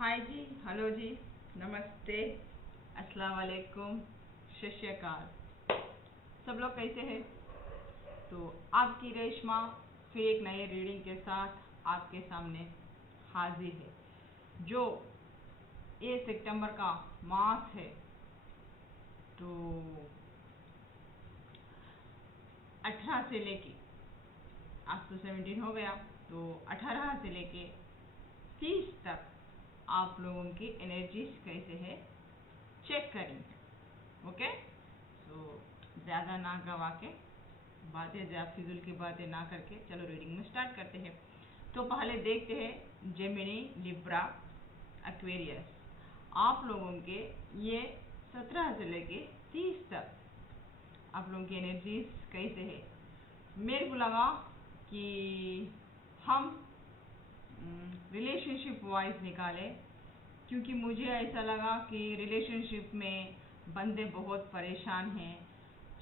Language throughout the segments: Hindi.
हाय जी, हेलो जी, नमस्ते, अस्सलाम वालेकुम, सत श्री अकाल। सब लोग कैसे हैं? तो आपकी रेशमा फिर एक नए रीडिंग के साथ आपके सामने हाजिर है। जो 1 सितंबर का मास है, तो 18 से लेके, आज तो 17 हो गया, तो 18 से लेके 30 तक आप लोगों की एनर्जीज कैसे है चेक करेंगे। ओके, तो ज़्यादा ना गवा के बातें, ज़्यादा फिजूल की बातें ना करके चलो रीडिंग में स्टार्ट करते हैं। तो पहले देखते हैं जेमिनी, लिब्रा, एक्वेरियस, आप लोगों के ये 17 से लेके 30 तक आप लोगों की एनर्जीज कैसे है। मेरे को लगा कि हम रिलेशनशिप वाइज निकाले, क्योंकि मुझे ऐसा लगा कि रिलेशनशिप में बंदे बहुत परेशान हैं,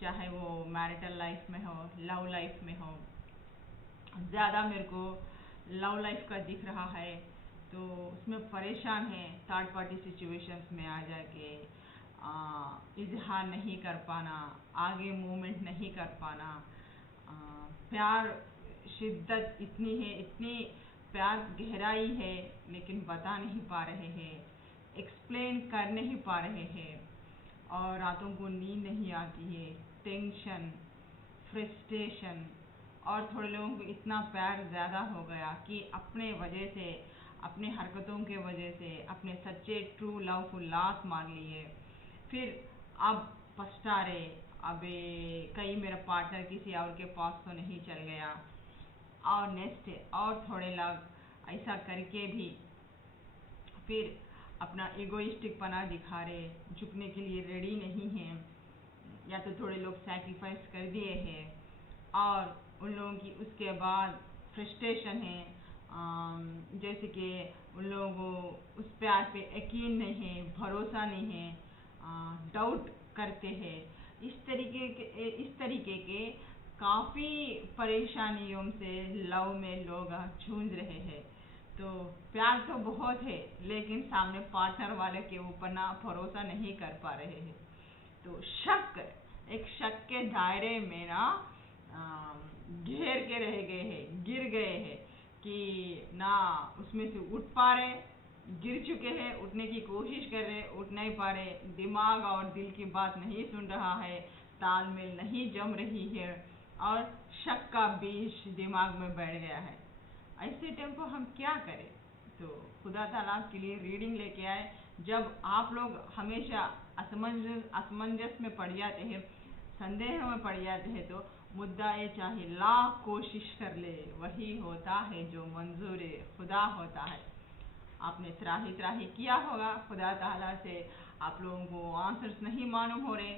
चाहे वो मैरिटल लाइफ में हो, लव लाइफ में हो। ज़्यादा मेरे को लव लाइफ का दिख रहा है, तो उसमें परेशान है। थर्ड पार्टी सिचुएशंस में आ जाके इजहार नहीं कर पाना, आगे मूवमेंट नहीं कर पाना, प्यार शिद्दत इतनी है, इतनी प्यार गहराई है, लेकिन बता नहीं पा रहे हैं, एक्सप्लेन कर नहीं पा रहे हैं, और रातों को नींद नहीं आती है, टेंशन, फ्रस्ट्रेशन, और थोड़े लोगों को इतना प्यार ज़्यादा हो गया कि अपने वजह से, अपने हरकतों के वजह से, अपने सच्चे ट्रू लव को लात मार ली है। फिर अब पछता रहे, अबे कहीं मेरा पार्टनर किसी और के पास तो नहीं चल गया। और नेक्स्ट, और थोड़े लोग ऐसा करके भी फिर अपना इगोइस्टिक पना दिखा रहे, झुकने के लिए रेडी नहीं हैं, या तो थोड़े लोग सैक्रिफाइस कर दिए हैं, और उन लोगों की उसके बाद फ्रस्ट्रेशन है, जैसे कि उन लोगों को उस प्यार पे यकीन नहीं है, भरोसा नहीं है, डाउट करते हैं। इस तरीके के काफ़ी परेशानियों से लव में लोग जूझ रहे हैं। तो प्यार तो बहुत है, लेकिन सामने पार्टनर वाले के ऊपर ना भरोसा नहीं कर पा रहे हैं। तो शक, एक शक के दायरे में ना घेर के रह गए हैं, गिर गए हैं कि ना उसमें से उठ पा रहे, गिर चुके हैं, उठने की कोशिश कर रहे, उठ नहीं पा रहे, दिमाग और दिल की बात नहीं सुन रहा है, तालमेल नहीं जम रही है, और शक का बीज दिमाग में बैठ गया है। ऐसे टाइम को हम क्या करें? तो खुदा ताला के लिए रीडिंग लेके आए। जब आप लोग हमेशा असमंजस में पड़ जाते हैं, संदेह में पड़ जाते हैं, तो मुद्दा ये चाहे लाख कोशिश कर ले, वही होता है जो मंजूर खुदा होता है। आपने त्राही त्राही किया होगा खुदा ताला से, आप लोगों को आंसर्स नहीं मालूम हो रहे,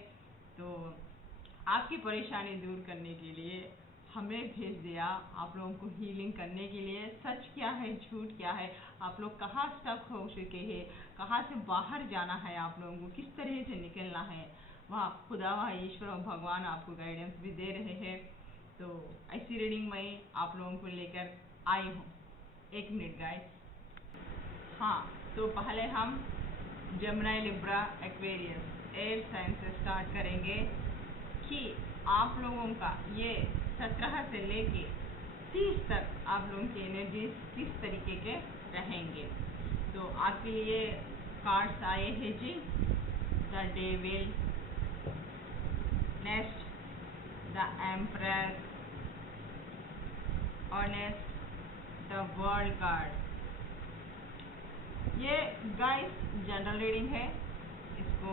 तो आपकी परेशानी दूर करने के लिए हमें भेज दिया, आप लोगों को हीलिंग करने के लिए। सच क्या है, झूठ क्या है, आप लोग कहाँ स्टक हो चुके हैं, कहाँ से बाहर जाना है, आप लोगों को किस तरह से निकलना है, वहाँ खुदा, वहाँ ईश्वर और भगवान आपको गाइडेंस भी दे रहे हैं। तो ऐसी रीडिंग मैं आप लोगों को लेकर आई हूँ। 1 मिनट गाइस। हाँ, तो पहले हम Gemini, Libra, Aquarius air sign से स्टार्ट करेंगे कि आप लोगों का ये 17 से लेके 30 तक आप लोगों की एनर्जीज किस तरीके के रहेंगे। तो आपके लिए कार्ड्स आए हैं जी। The devil, next the emperor, और नेक्स्ट द वर्ल्ड कार्ड। ये गाइस जनरल रीडिंग है, इसको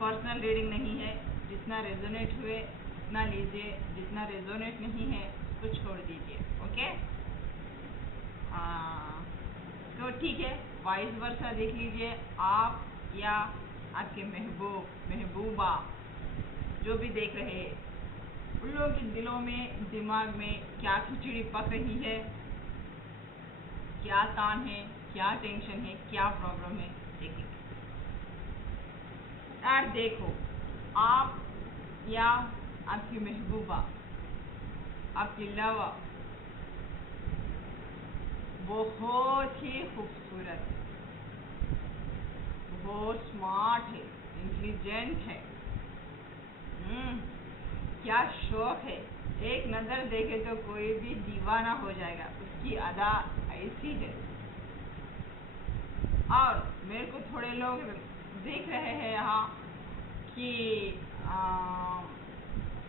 पर्सनल रीडिंग नहीं है। जितना रेजोनेट हुए उतना लीजिए, जितना रेजोनेट नहीं है उसको छोड़ दीजिए। ओके, तो ठीक है, वाइस वर्सा देख लीजिए आप या आपके महबूबा जो भी देख रहे हैं, उन लोगों के दिलों में, दिमाग में क्या खिचड़ी पक रही है, क्या तान है, क्या टेंशन है, क्या प्रॉब्लम है, देखेंगे। यार देखो, आप या आपकी महबूबा, आपकी लवा बहुत ही खूबसूरत है, बहुत स्मार्ट है, इंटेलिजेंट है। क्या शौक है, एक नज़र देखे तो कोई भी दीवाना हो जाएगा, उसकी अदा ऐसी है। और मेरे को थोड़े लोग देख रहे हैं यहाँ कि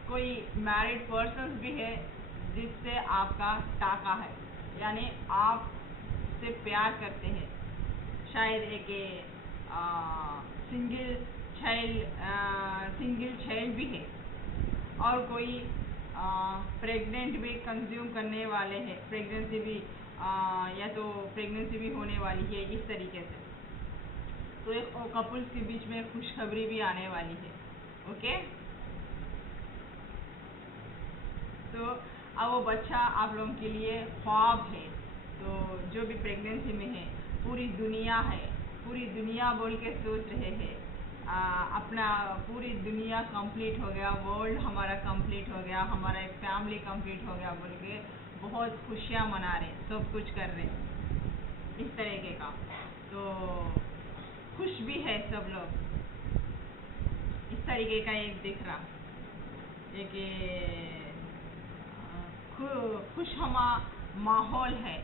कोई मैरिड पर्सन भी है जिससे आपका टाका है, यानी आप से प्यार करते हैं। शायद एक सिंगल चाइल्ड भी है, और कोई प्रेग्नेंट भी कंज्यूम करने वाले हैं, प्रेगनेंसी भी या तो प्रेगनेंसी भी होने वाली है, इस तरीके से। तो एक कपल्स के बीच में खुशखबरी भी आने वाली है। ओके, तो अब वो बच्चा आप लोगों के लिए ख्वाब है। तो जो भी प्रेगनेंसी में है, पूरी दुनिया बोल के सोच रहे हैं अपना पूरी दुनिया कंप्लीट हो गया, वर्ल्ड हमारा कंप्लीट हो गया, हमारा एक फैमिली कंप्लीट हो गया बोल के बहुत खुशियाँ मना रहे, सब कुछ कर रहे इस तरीके का। तो खुश भी है सब लोग, इस तरीके का एक दिख रहा एक खुशनुमा माहौल है।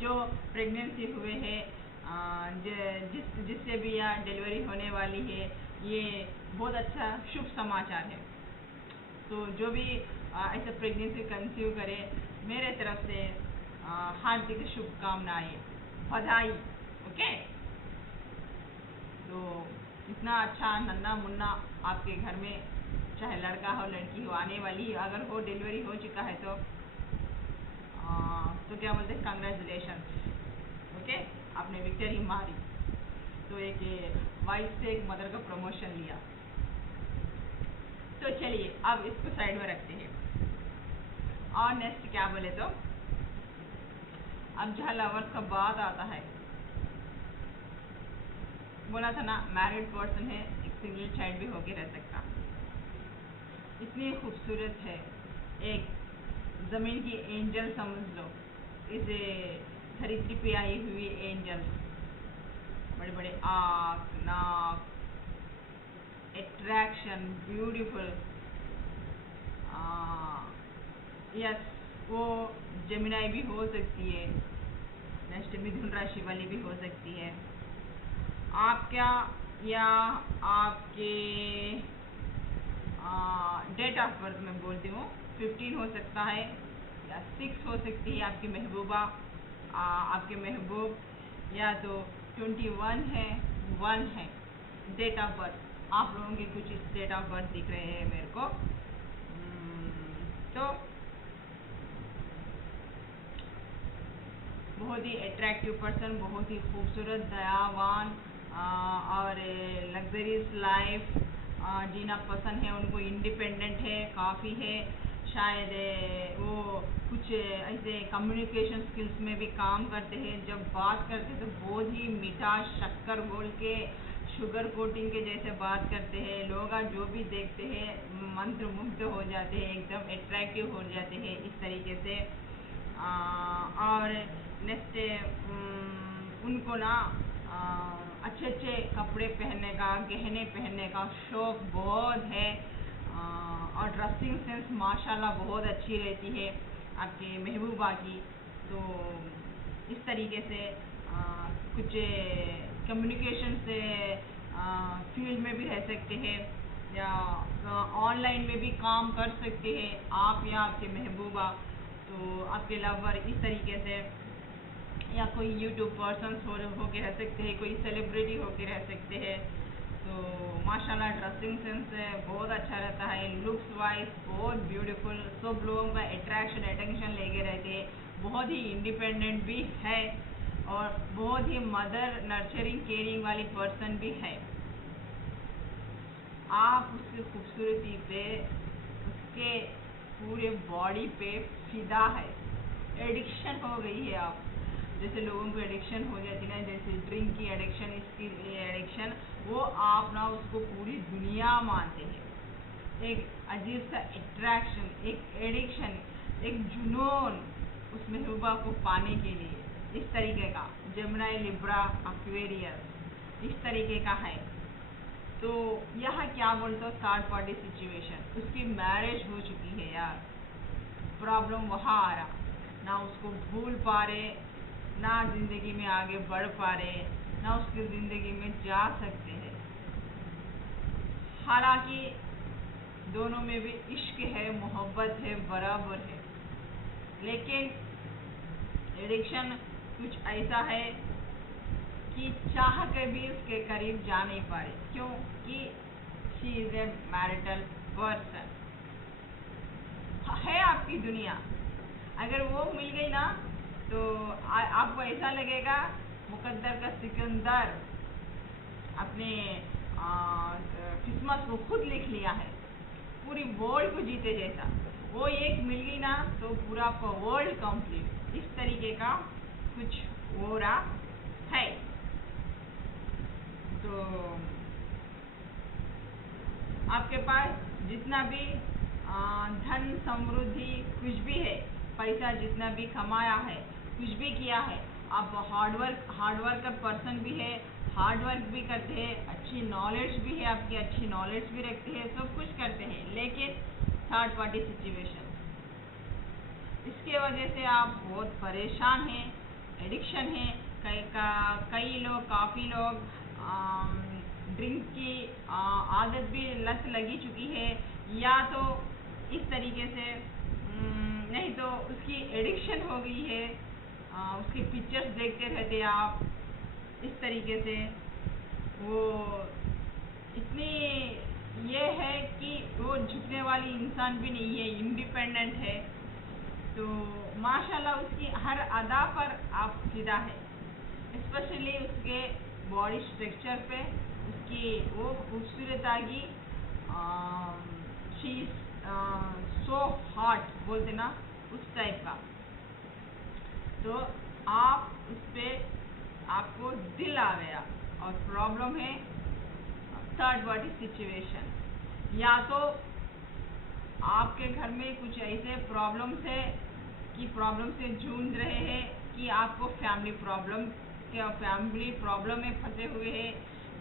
जो प्रेगनेंसी हुए हैं, जिससे भी या डिलीवरी होने वाली है, ये बहुत अच्छा शुभ समाचार है। तो जो भी ऐसे प्रेगनेंसी कंसीव करे, मेरे तरफ से हार्दिक शुभकामनाएं, बधाई। ओके, तो इतना अच्छा नन्ना मुन्ना आपके घर में, चाहे लड़का हो लड़की हो, आने वाली, अगर हो डिलीवरी हो चुका है तो क्या बोलते हैं, कंग्रेचुलेशन। ओके, आपने विक्ट्री मारी। तो एक वाइफ से एक मदर का प्रमोशन लिया। तो चलिए अब इसको साइड में रखते हैं, और नेक्स्ट क्या बोले तो अब जहाँ लवर्स का बात आता है, बोला था ना मैरिड पर्सन है, एक सिंगल चाइल्ड भी होके रह सकता। इतनी खूबसूरत है, एक जमीन की एंजल समझ लो इसे, धरती पे आई हुई एंजल, बड़े बड़े आँख नाक, अट्रैक्शन, ब्यूटीफुल। यस, वो जेमिनाई भी हो सकती है, नेक्स्ट मिथुन राशि वाली भी हो सकती है। आपका या आपके डेट ऑफ बर्थ में बोलती हूँ, 15 हो सकता है या 6 हो सकती है आपकी महबूबा, आपके महबूब, या तो 21 है, 1 है डेट ऑफ बर्थ। आप लोगों के कुछ इस डेट ऑफ बर्थ दिख रहे हैं मेरे को। तो बहुत ही अट्रैक्टिव पर्सन, बहुत ही खूबसूरत, दयावान, और लग्जरियस लाइफ जीना पसंद है उनको, इंडिपेंडेंट है काफ़ी है। शायद वो कुछ ऐसे कम्युनिकेशन स्किल्स में भी काम करते हैं, जब बात करते हैं तो बहुत ही मीठा शक्कर बोल के शुगर कोटिंग के जैसे बात करते हैं। लोग जो भी देखते हैं मंत्रमुग्ध हो जाते हैं, एकदम अट्रैक्टिव हो जाते हैं इस तरीके से। और नेक्स्ट उनको ना अच्छे अच्छे कपड़े पहनने का, गहने पहनने का शौक बहुत है, और ड्रेसिंग सेंस माशाल्लाह बहुत अच्छी रहती है आपके महबूबा की। तो इस तरीके से कुछ कम्युनिकेशन से फील्ड में भी रह सकते हैं, या ऑनलाइन में भी काम कर सकते हैं आप या आपके महबूबा। तो आपके लवर इस तरीके से, या कोई यूट्यूब पर्सन हो के रह सकते हैं, कोई सेलिब्रिटी हो के रह सकते हैं। तो माशाल्लाह ड्रेसिंग सेंस बहुत अच्छा रहता है, लुक्स वाइज बहुत ब्यूटीफुल, सब लोगों का अट्रैक्शन अटेंशन लेके रहते हैं, बहुत ही इंडिपेंडेंट भी है, और बहुत ही मदर नर्चरिंग केयरिंग वाली पर्सन भी है। आप उसकी खूबसूरती पे, उसके पूरे बॉडी पे फिदा है, एडिक्शन हो गई है आप। जैसे लोगों को एडिक्शन हो जाती ना, जैसे ड्रिंक की एडिक्शन, इसकी एडिक्शन, वो आप ना उसको पूरी दुनिया मानते हैं। एक अजीब सा अट्रैक्शन, एक एडिक्शन, एक जुनून उस महबूबा को पाने के लिए, इस तरीके का। जेमिनी, लिब्रा, एक्वेरियस, इस तरीके का है। तो यह क्या बोलते हो, थर्ड पार्टी सिचुएशन। उसकी मैरिज हो चुकी है यार, प्रॉब्लम वहाँ आ रहा, ना उसको भूल पा रहे, ना जिंदगी में आगे बढ़ पा रहे, ना उसकी जिंदगी में जा सकते हैं। हालांकि दोनों में भी इश्क है, मोहब्बत है, बराबर है, लेकिन एडिक्शन कुछ ऐसा है कि चाह के भी उसके करीब जा नहीं पा रहे, क्योंकि she is a marital person. है आपकी दुनिया, अगर वो मिल गई ना तो आपको ऐसा लगेगा मुकद्दर का सिकंदर अपने किस्मत को खुद लिख लिया है, पूरी वर्ल्ड को जीते जैसा। वो एक मिल गई ना तो पूरा आपका वर्ल्ड कंप्लीट, इस तरीके का कुछ हो रहा है। तो आपके पास जितना भी धन समृद्धि कुछ भी है, पैसा जितना भी कमाया है, कुछ भी किया है, आप हार्डवर्कर पर्सन भी है, हार्डवर्क भी करते हैं, अच्छी नॉलेज भी है आपकी, अच्छी नॉलेज भी रखते हैं, सब कुछ करते हैं, लेकिन थर्ड पार्टी सिचुएशन, इसके वजह से आप बहुत परेशान हैं, एडिक्शन है। कई लोग, काफ़ी लोग ड्रिंक की आदत भी लत लगी चुकी है, या तो इस तरीके से नहीं तो उसकी एडिक्शन हो गई है, उसके पिक्चर्स देखते रहते आप, इस तरीके से वो इतनी ये है कि वो झुकने वाली इंसान भी नहीं है, इंडिपेंडेंट है। तो माशाल्लाह उसकी हर अदा पर आप फिदा है, स्पेशली उसके बॉडी स्ट्रक्चर पे, उसकी वो खूबसूरता की शी सो हॉट बोलते ना, उस टाइप का। तो आप उस पर आपको दिल आ गया, और प्रॉब्लम है थर्ड पार्टी सिचुएशन, या तो आपके घर में कुछ ऐसे प्रॉब्लम्स है कि प्रॉब्लम से जूझ रहे हैं, कि आपको फैमिली प्रॉब्लम में फंसे हुए हैं,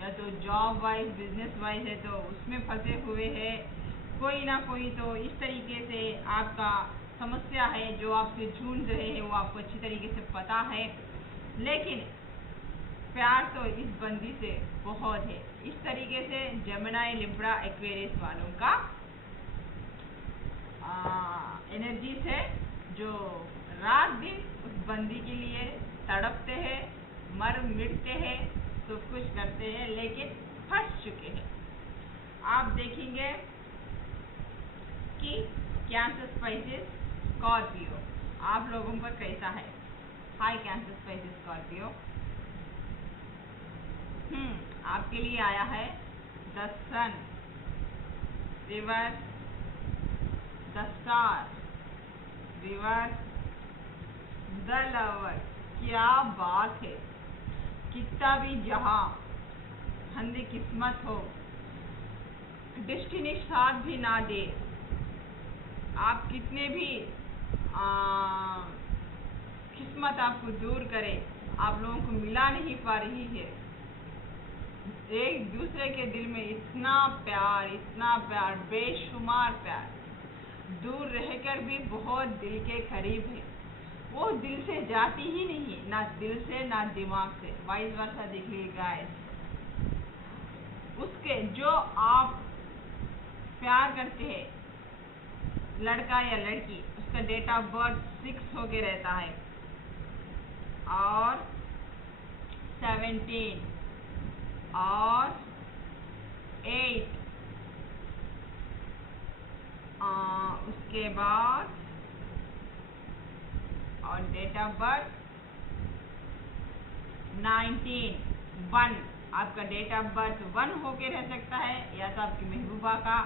या तो जॉब वाइज बिजनेस वाइज है तो उसमें फंसे हुए हैं, कोई ना कोई तो इस तरीके से आपका समस्या है जो आपसे जूझ रहे हैं, वो आपको अच्छी तरीके से पता है। लेकिन प्यार तो इस बंदी से बहुत है, इस तरीके से जेमिनी, लिब्रा, एक्वेरियस वालों का एनर्जीज है, जो रात दिन उस बंदी के लिए तड़पते हैं, मर मिटते हैं, सब कुछ करते हैं, लेकिन फंस चुके हैं। आप देखेंगे कि कैंसर स्पाइसेस स्कॉर्पियो आप लोगों का कैसा है। हाय कैंसर स्पाइसेस स्कॉर्पियो, आपके लिए आया है the sun, reverse, the star, reverse, the lover. क्या बात है, कितना भी जहां हंदी किस्मत हो, डेस्टिनी साथ भी ना दे, आप कितने भी किस्मत आपको दूर करे, आप लोगों को मिला नहीं पा रही है। एक दूसरे के दिल में इतना प्यार, बेशुमार प्यार, दूर रहकर भी बहुत दिल के करीब है, वो दिल से जाती ही नहीं, ना दिल से ना दिमाग से, वाइस वर्सा। देखिए गाइस, उसके जो आप प्यार करते हैं, लड़का या लड़की, उसका डेट ऑफ बर्थ 6 होके रहता है, और 17 और 8, उसके बाद और डेट ऑफ बर्थ 19 1, आपका डेट ऑफ बर्थ 1 होके रह सकता है, या तो आपकी महबूबा का,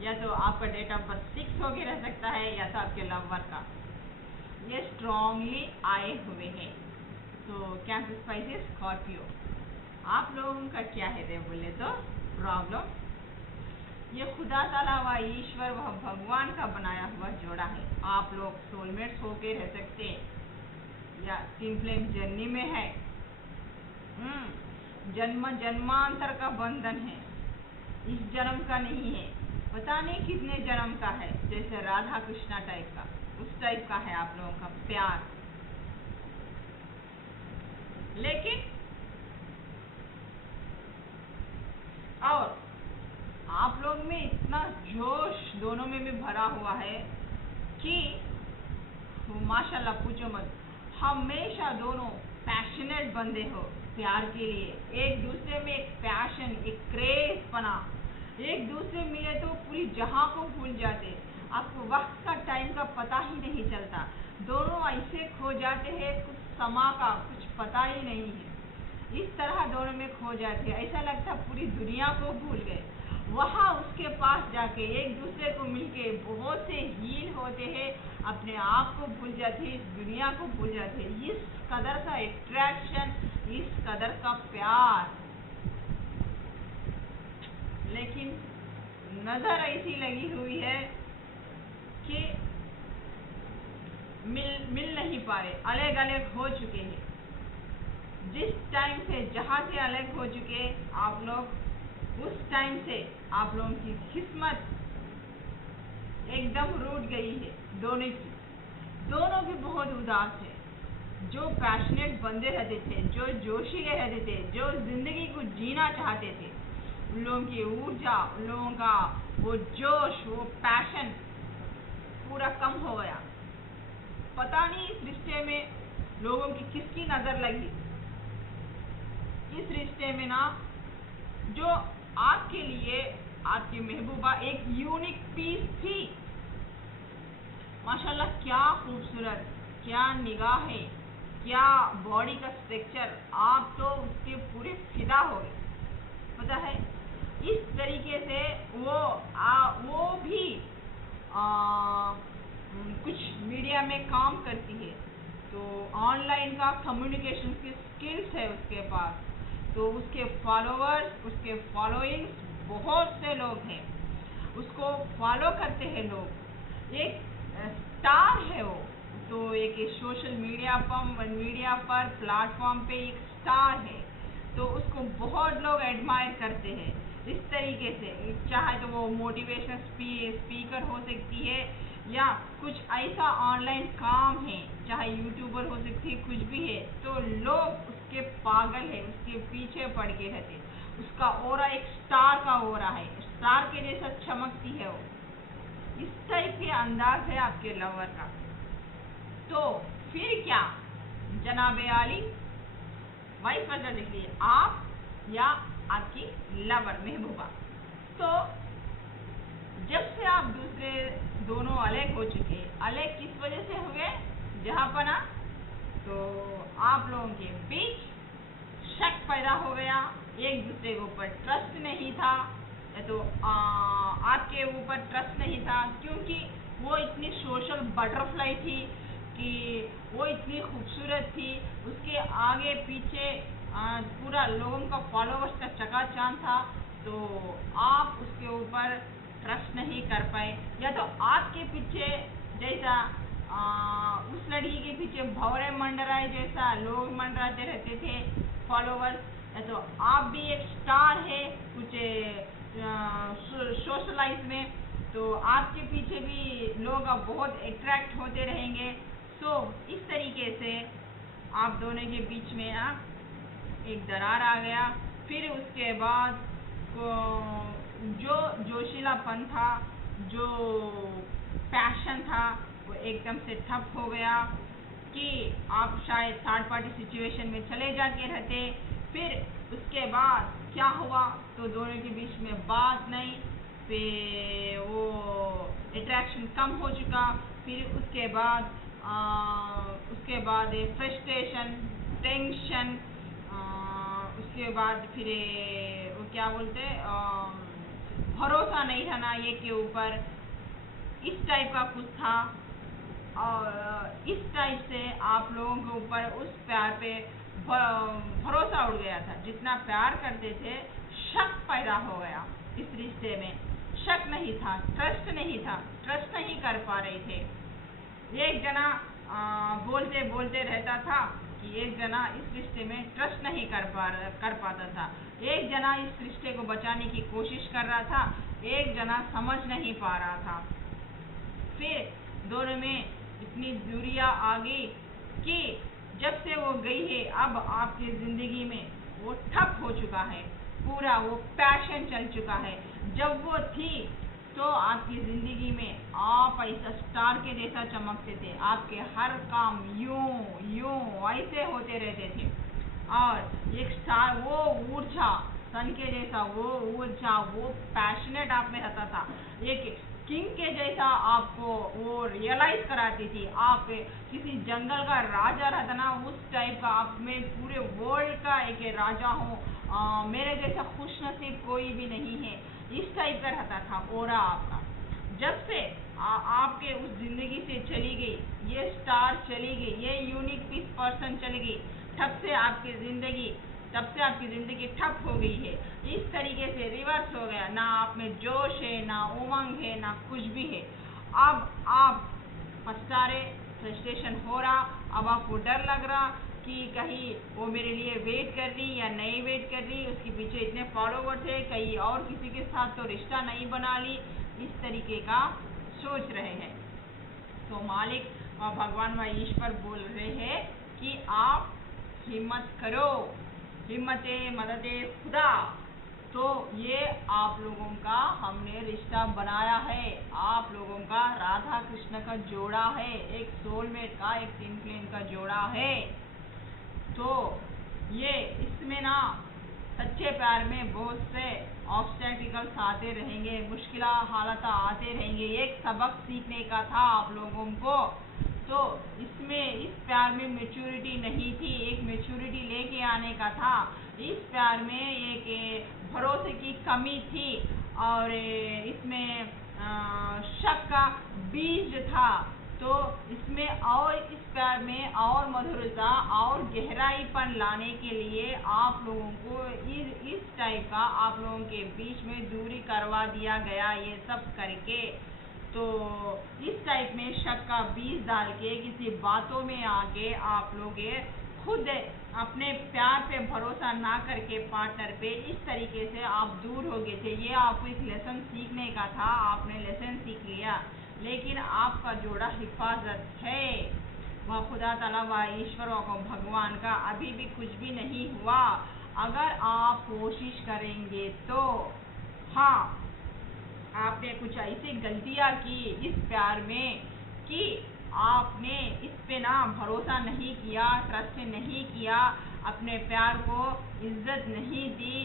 या तो आपका डेट ऑफ बर्थ 6 होके रह सकता है, या तो आपके लवर का। ये स्ट्रॉन्गली आए हुए हैं। तो कैंसर स्पाइसेस स्कॉर्पियो, आप लोगों का क्या है रे बोले तो प्रॉब्लम। ये खुदा ताला व ईश्वर व भगवान का बनाया हुआ जोड़ा है। आप लोग सोलमेट्स होके रह सकते हैं, या ट्विन फ्लेम जर्नी में है। जन्म जन्मांतर का बंधन है, इस जन्म का नहीं है, पता नहीं कितने जन्म का है, जैसे राधा कृष्णा टाइप का, उस टाइप का है आप लोगों का प्यार। लेकिन और आप लोग में इतना जोश दोनों में भी भरा हुआ है कि माशाल्लाह पूछो मत। हमेशा दोनों पैशनेट बंदे हो प्यार के लिए, एक दूसरे में एक पैशन, एक क्रेज बना, एक दूसरे मिले तो पूरी जहां को भूल जाते, आपको वक्त का टाइम का पता ही नहीं चलता, दोनों ऐसे खो जाते हैं, कुछ समा का कुछ पता ही नहीं है, इस तरह दोनों में खो जाते हैं, ऐसा लगता पूरी दुनिया को भूल गए। वहाँ उसके पास जाके एक दूसरे को मिलके बहुत से हील होते हैं, अपने आप को भूल जाते हैं, इस दुनिया को भूल जाते हैं, इस कदर का अट्रैक्शन, इस कदर का प्यार। लेकिन नजर ऐसी लगी हुई है कि मिल नहीं पा रहे, अलग अलग हो चुके हैं। जिस टाइम से जहाँ से अलग हो चुके आप लोग, उस टाइम से आप लोगों की किस्मत एकदम रूठ गई है दोनों की। दोनों भी बहुत उदास है। जो पैशनेट बंदे रहते थे, जो जोशीले रहते थे, जो जिंदगी को जीना चाहते थे, उन लोगों की ऊर्जा, उन लोगों का वो जोश, वो पैशन पूरा कम हो गया। पता नहीं इस रिश्ते में लोगों की किसकी नजर लगी। इस रिश्ते में ना जो आपके लिए आपकी महबूबा एक यूनिक पीस थी, माशाल्लाह क्या खूबसूरत, क्या निगाहें, क्या बॉडी का स्ट्रक्चर, आप तो उसके पूरे फिदा हो गए। पता है इस तरीके से वो भी कुछ मीडिया में काम करती है, तो ऑनलाइन का कम्युनिकेशन की स्किल्स है उसके पास, तो उसके फॉलोअर्स, उसके फॉलोइंग्स बहुत से लोग हैं, उसको फॉलो करते हैं लोग, एक स्टार है वो, तो एक सोशल मीडिया पर प्लेटफॉर्म पे एक स्टार है, तो उसको बहुत लोग एडमायर करते हैं। इस तरीके से चाहे तो वो मोटिवेशनल स्पीकर हो सकती है, या कुछ ऐसा ऑनलाइन काम है, चाहे यूट्यूबर हो सकती है, कुछ भी है, तो लोग उसके पागल है, उसके पीछे पड़ के रहते। उसका ओरा एक स्टार का ओरा है, स्टार के जैसा चमकती है वो। इस टाइप के अंदाज है आपके लवर का। तो फिर क्या जनाबे आली, वाइस वर्सा देखिए, आप या आपकी लवर महबूबा। तो जब से आप दूसरे दोनों अलग हो चुके, अलग किस वजह से हुए, जहांपना, तो आप लोगों के बीच शक पैदा हो गया, एक दूसरे के ऊपर ट्रस्ट नहीं था, तो आपके ऊपर ट्रस्ट नहीं था, क्योंकि वो इतनी सोशल बटरफ्लाई थी कि वो इतनी खूबसूरत थी, उसके आगे पीछे पूरा लोगों का फॉलोवर्स का चकाचौंध था, तो आप उसके ऊपर ट्रस्ट नहीं कर पाए, या तो आपके पीछे जैसा उस लड़की के पीछे भौरे मंडराए जैसा लोग मंडराते रहते थे फॉलोवर्स, या तो आप भी एक स्टार है कुछ सोशलाइज में, तो आपके पीछे भी लोग अब बहुत अट्रैक्ट होते रहेंगे। सो इस तरीके से आप दोनों के बीच में एक दरार आ गया। फिर उसके बाद जो जोशीलापन था, जो पैशन था, वो एकदम से ठप हो गया कि आप शायद थर्ड पार्टी सिचुएशन में चले जाके रहते। फिर उसके बाद क्या हुआ, तो दोनों के बीच में बात नहीं, फिर वो अट्रैक्शन कम हो चुका। फिर उसके बाद फ्रस्ट्रेशन, टेंशन, उसके बाद फिर वो क्या बोलते, भरोसा नहीं रहना एक के ऊपर, इस टाइप का कुछ था। और इस टाइप से आप लोगों के ऊपर उस प्यार पे भरोसा उड़ गया था, जितना प्यार करते थे, शक पैदा हो गया इस रिश्ते में। शक नहीं था, ट्रस्ट नहीं था, ट्रस्ट नहीं कर पा रहे थे। एक जना बोलते बोलते रहता था कि एक जना इस रिश्ते में ट्रस्ट नहीं कर पाता था। एक जना इस रिश्ते को बचाने की कोशिश कर रहा था, एक जना समझ नहीं पा रहा था। फिर दोनों में इतनी दूरियां आ गई कि जब से वो गई है अब आपकी जिंदगी में वो ठप हो चुका है, पूरा वो पैशन चल चुका है। जब वो थी तो आपकी जिंदगी में आप ऐसा स्टार के जैसा चमकते थे, आपके हर काम यूं यूं ऐसे होते रहते थे और एक स्टार वो ऊर्जा सन के जैसा वो ऊर्जा वो पैशनेट आप में रहता था, एक किंग के जैसा आपको वो रियलाइज कराती थी। आप किसी जंगल का राजा रहता ना, उस टाइप का आप में पूरे वर्ल्ड का एक राजा हो, मेरे जैसा खुशनसीब कोई भी नहीं है, इस टाइप का रहता था ओरा आपका। जब से आपके उस जिंदगी से चली गई, ये स्टार चली गई, ये यूनिक पीस पर्सन चली गई, तब से आपकी जिंदगी ठप हो गई है। इस तरीके से रिवर्स हो गया, ना आप में जोश है, ना उमंग है, ना कुछ भी है। अब आप पछता रहे, फ्रस्ट्रेशन हो रहा, अब आपको डर लग रहा कि कहीं वो मेरे लिए वेट कर रही या नहीं वेट कर रही, उसके पीछे इतने फॉलोवर्स है, कहीं और किसी के साथ तो रिश्ता नहीं बना ली, इस तरीके का सोच रहे हैं। तो मालिक और भगवान व ईश्वर बोल रहे हैं कि आप हिम्मत करो, हिम्मते मददे खुदा। तो ये आप लोगों का हमने रिश्ता बनाया है, आप लोगों का राधा कृष्ण का जोड़ा है, एक सोलमेट का, एक ट्विन फ्लेम का जोड़ा है। तो ये इसमें ना सच्चे प्यार में बहुत से ऑब्स्टेकल्स आते रहेंगे, मुश्किल हालात आते रहेंगे, एक सबक सीखने का था आप लोगों को। तो इसमें इस प्यार में मैच्योरिटी नहीं थी, एक मैच्योरिटी लेके आने का था। इस प्यार में एक भरोसे की कमी थी और इसमें शक का बीज था। तो इसमें और इस प्यार में और मधुरता और गहराईपन लाने के लिए आप लोगों को इस टाइप का आप लोगों के बीच में दूरी करवा दिया गया, ये सब करके। तो इस टाइप में शक का बीज डाल के किसी बातों में आके आप लोग खुद अपने प्यार पे भरोसा ना करके पार्टनर पे इस तरीके से आप दूर हो गए थे। ये आपको एक लेसन सीखने का था, आपने लेसन सीख लिया, लेकिन आपका जोड़ा हिफाजत है, वह खुदा ताला व ईश्वर व भगवान का अभी भी कुछ भी नहीं हुआ। अगर आप कोशिश करेंगे तो। हाँ, आपने कुछ ऐसी गलतियां की इस प्यार में कि आपने इस पे ना भरोसा नहीं किया, ट्रस्ट नहीं किया, अपने प्यार को इज्जत नहीं दी,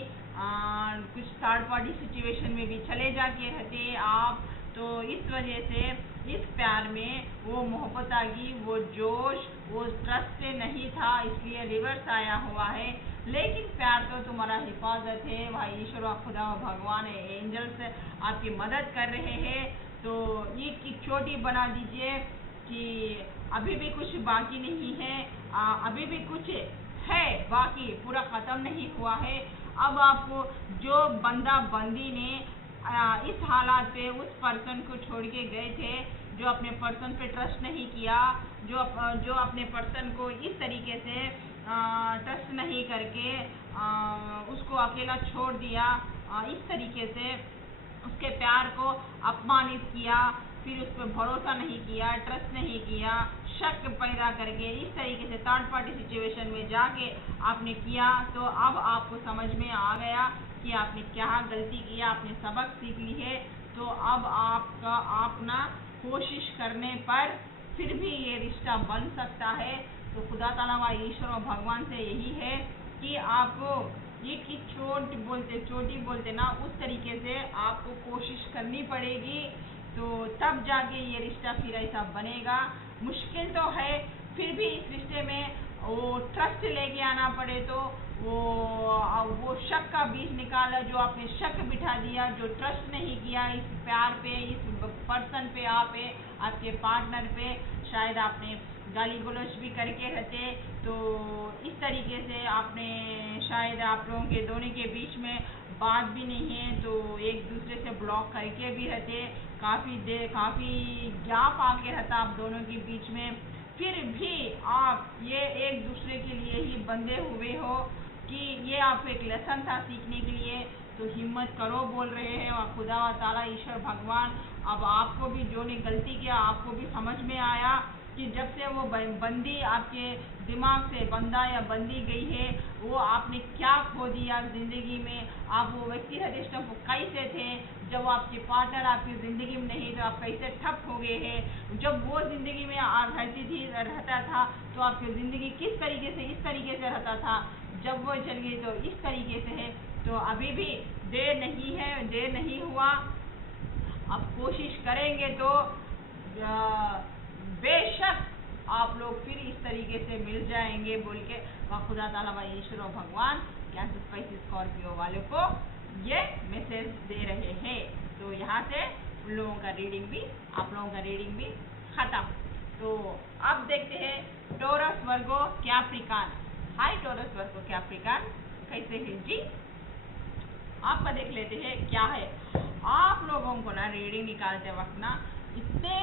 कुछ थर्ड पार्टी सिचुएशन में भी चले जाके रहते आप। तो इस वजह से इस प्यार में वो मोहब्बत आ गई, वो जोश, वो ट्रस्ट से नहीं था, इसलिए रिवर्स आया हुआ है। लेकिन प्यार तो तुम्हारा हिफाजत है, वह ईश्वर व खुदा व भगवान है, एंजल्स आपकी मदद कर रहे हैं। तो ईद की चोटी बना दीजिए कि अभी भी कुछ बाकी नहीं है, अभी भी कुछ है बाकी, पूरा ख़त्म नहीं हुआ है। अब आपको जो बंदा बंदी ने इस हालात पे उस पर्सन को छोड़ के गए थे, जो अपने पर्सन पे ट्रस्ट नहीं किया, जो अपने पर्सन को इस तरीके से ट्रस्ट नहीं करके उसको अकेला छोड़ दिया, इस तरीके से उसके प्यार को अपमानित किया, फिर उस पर भरोसा नहीं किया, ट्रस्ट नहीं किया, शक पैदा करके इस तरीके से थर्ड पार्टी सिचुएशन में जाके आपने किया। तो अब आपको समझ में आ गया कि आपने क्या गलती किया, आपने सबक सीख ली है। तो अब आप ना कोशिश करने पर फिर भी ये रिश्ता बन सकता है। तो खुदा ताला व ईश्वर और भगवान से यही है कि आपको ये की चोटी बोलते ना, उस तरीके से आपको कोशिश करनी पड़ेगी, तो तब जाके ये रिश्ता फिर ऐसा बनेगा। मुश्किल तो है, फिर भी इस रिश्ते में वो ट्रस्ट लेके आना पड़े, तो वो शक का बीज निकाला, जो आपने शक बिठा दिया, जो ट्रस्ट नहीं किया इस प्यार पे, इस पर्सन पे, आपके पार्टनर पे, शायद आपने गाली गलौज भी करके रहते। तो इस तरीके से आपने शायद आप लोगों के दोनों के बीच में बात भी नहीं है, तो एक दूसरे से ब्लॉक करके भी रहते, काफ़ी गैप आके रहता आप दोनों के बीच में। फिर भी आप ये एक दूसरे के लिए ही बंधे हुए हो कि ये आपको एक लेसन था सीखने के लिए, तो हिम्मत करो बोल रहे हैं। और खुदा व ताला ईश्वर भगवान अब आपको भी जो ने गलती किया आपको भी समझ में आया कि जब से वो बंदी आपके दिमाग से बंदा या बंदी गई है, वो आपने क्या खो दिया ज़िंदगी में। आप वो व्यक्ति वो कैसे थे, जब आपके पार्टनर आपकी ज़िंदगी में नहीं तो आप कैसे ठप हो गए हैं। जब वो ज़िंदगी में रहता था तो आपकी ज़िंदगी किस तरीके से इस तरीके से रहता था, जब वो चल गई तो इस तरीके से है। तो अभी भी देर नहीं है, देर नहीं हुआ। अब कोशिश करेंगे तो बेशक आप लोग फिर इस तरीके से मिल जाएंगे बोल के खुदा ताला व ईश्वर भगवान कैंसर स्पाइसी स्कॉर्पियो वालों को ये मैसेज दे रहे हैं। तो यहाँ से उन लोगों का रीडिंग भी, आप लोगों का रीडिंग भी खत्म। तो अब देखते हैं टोरस वर्गो कैप्रिकॉन। हाय टोरस वर्गो कैप्रिकॉन, कैसे हैं जी? आपका देख लेते हैं क्या है। आप लोगों को ना रीडिंग निकालते वक्त ना इतने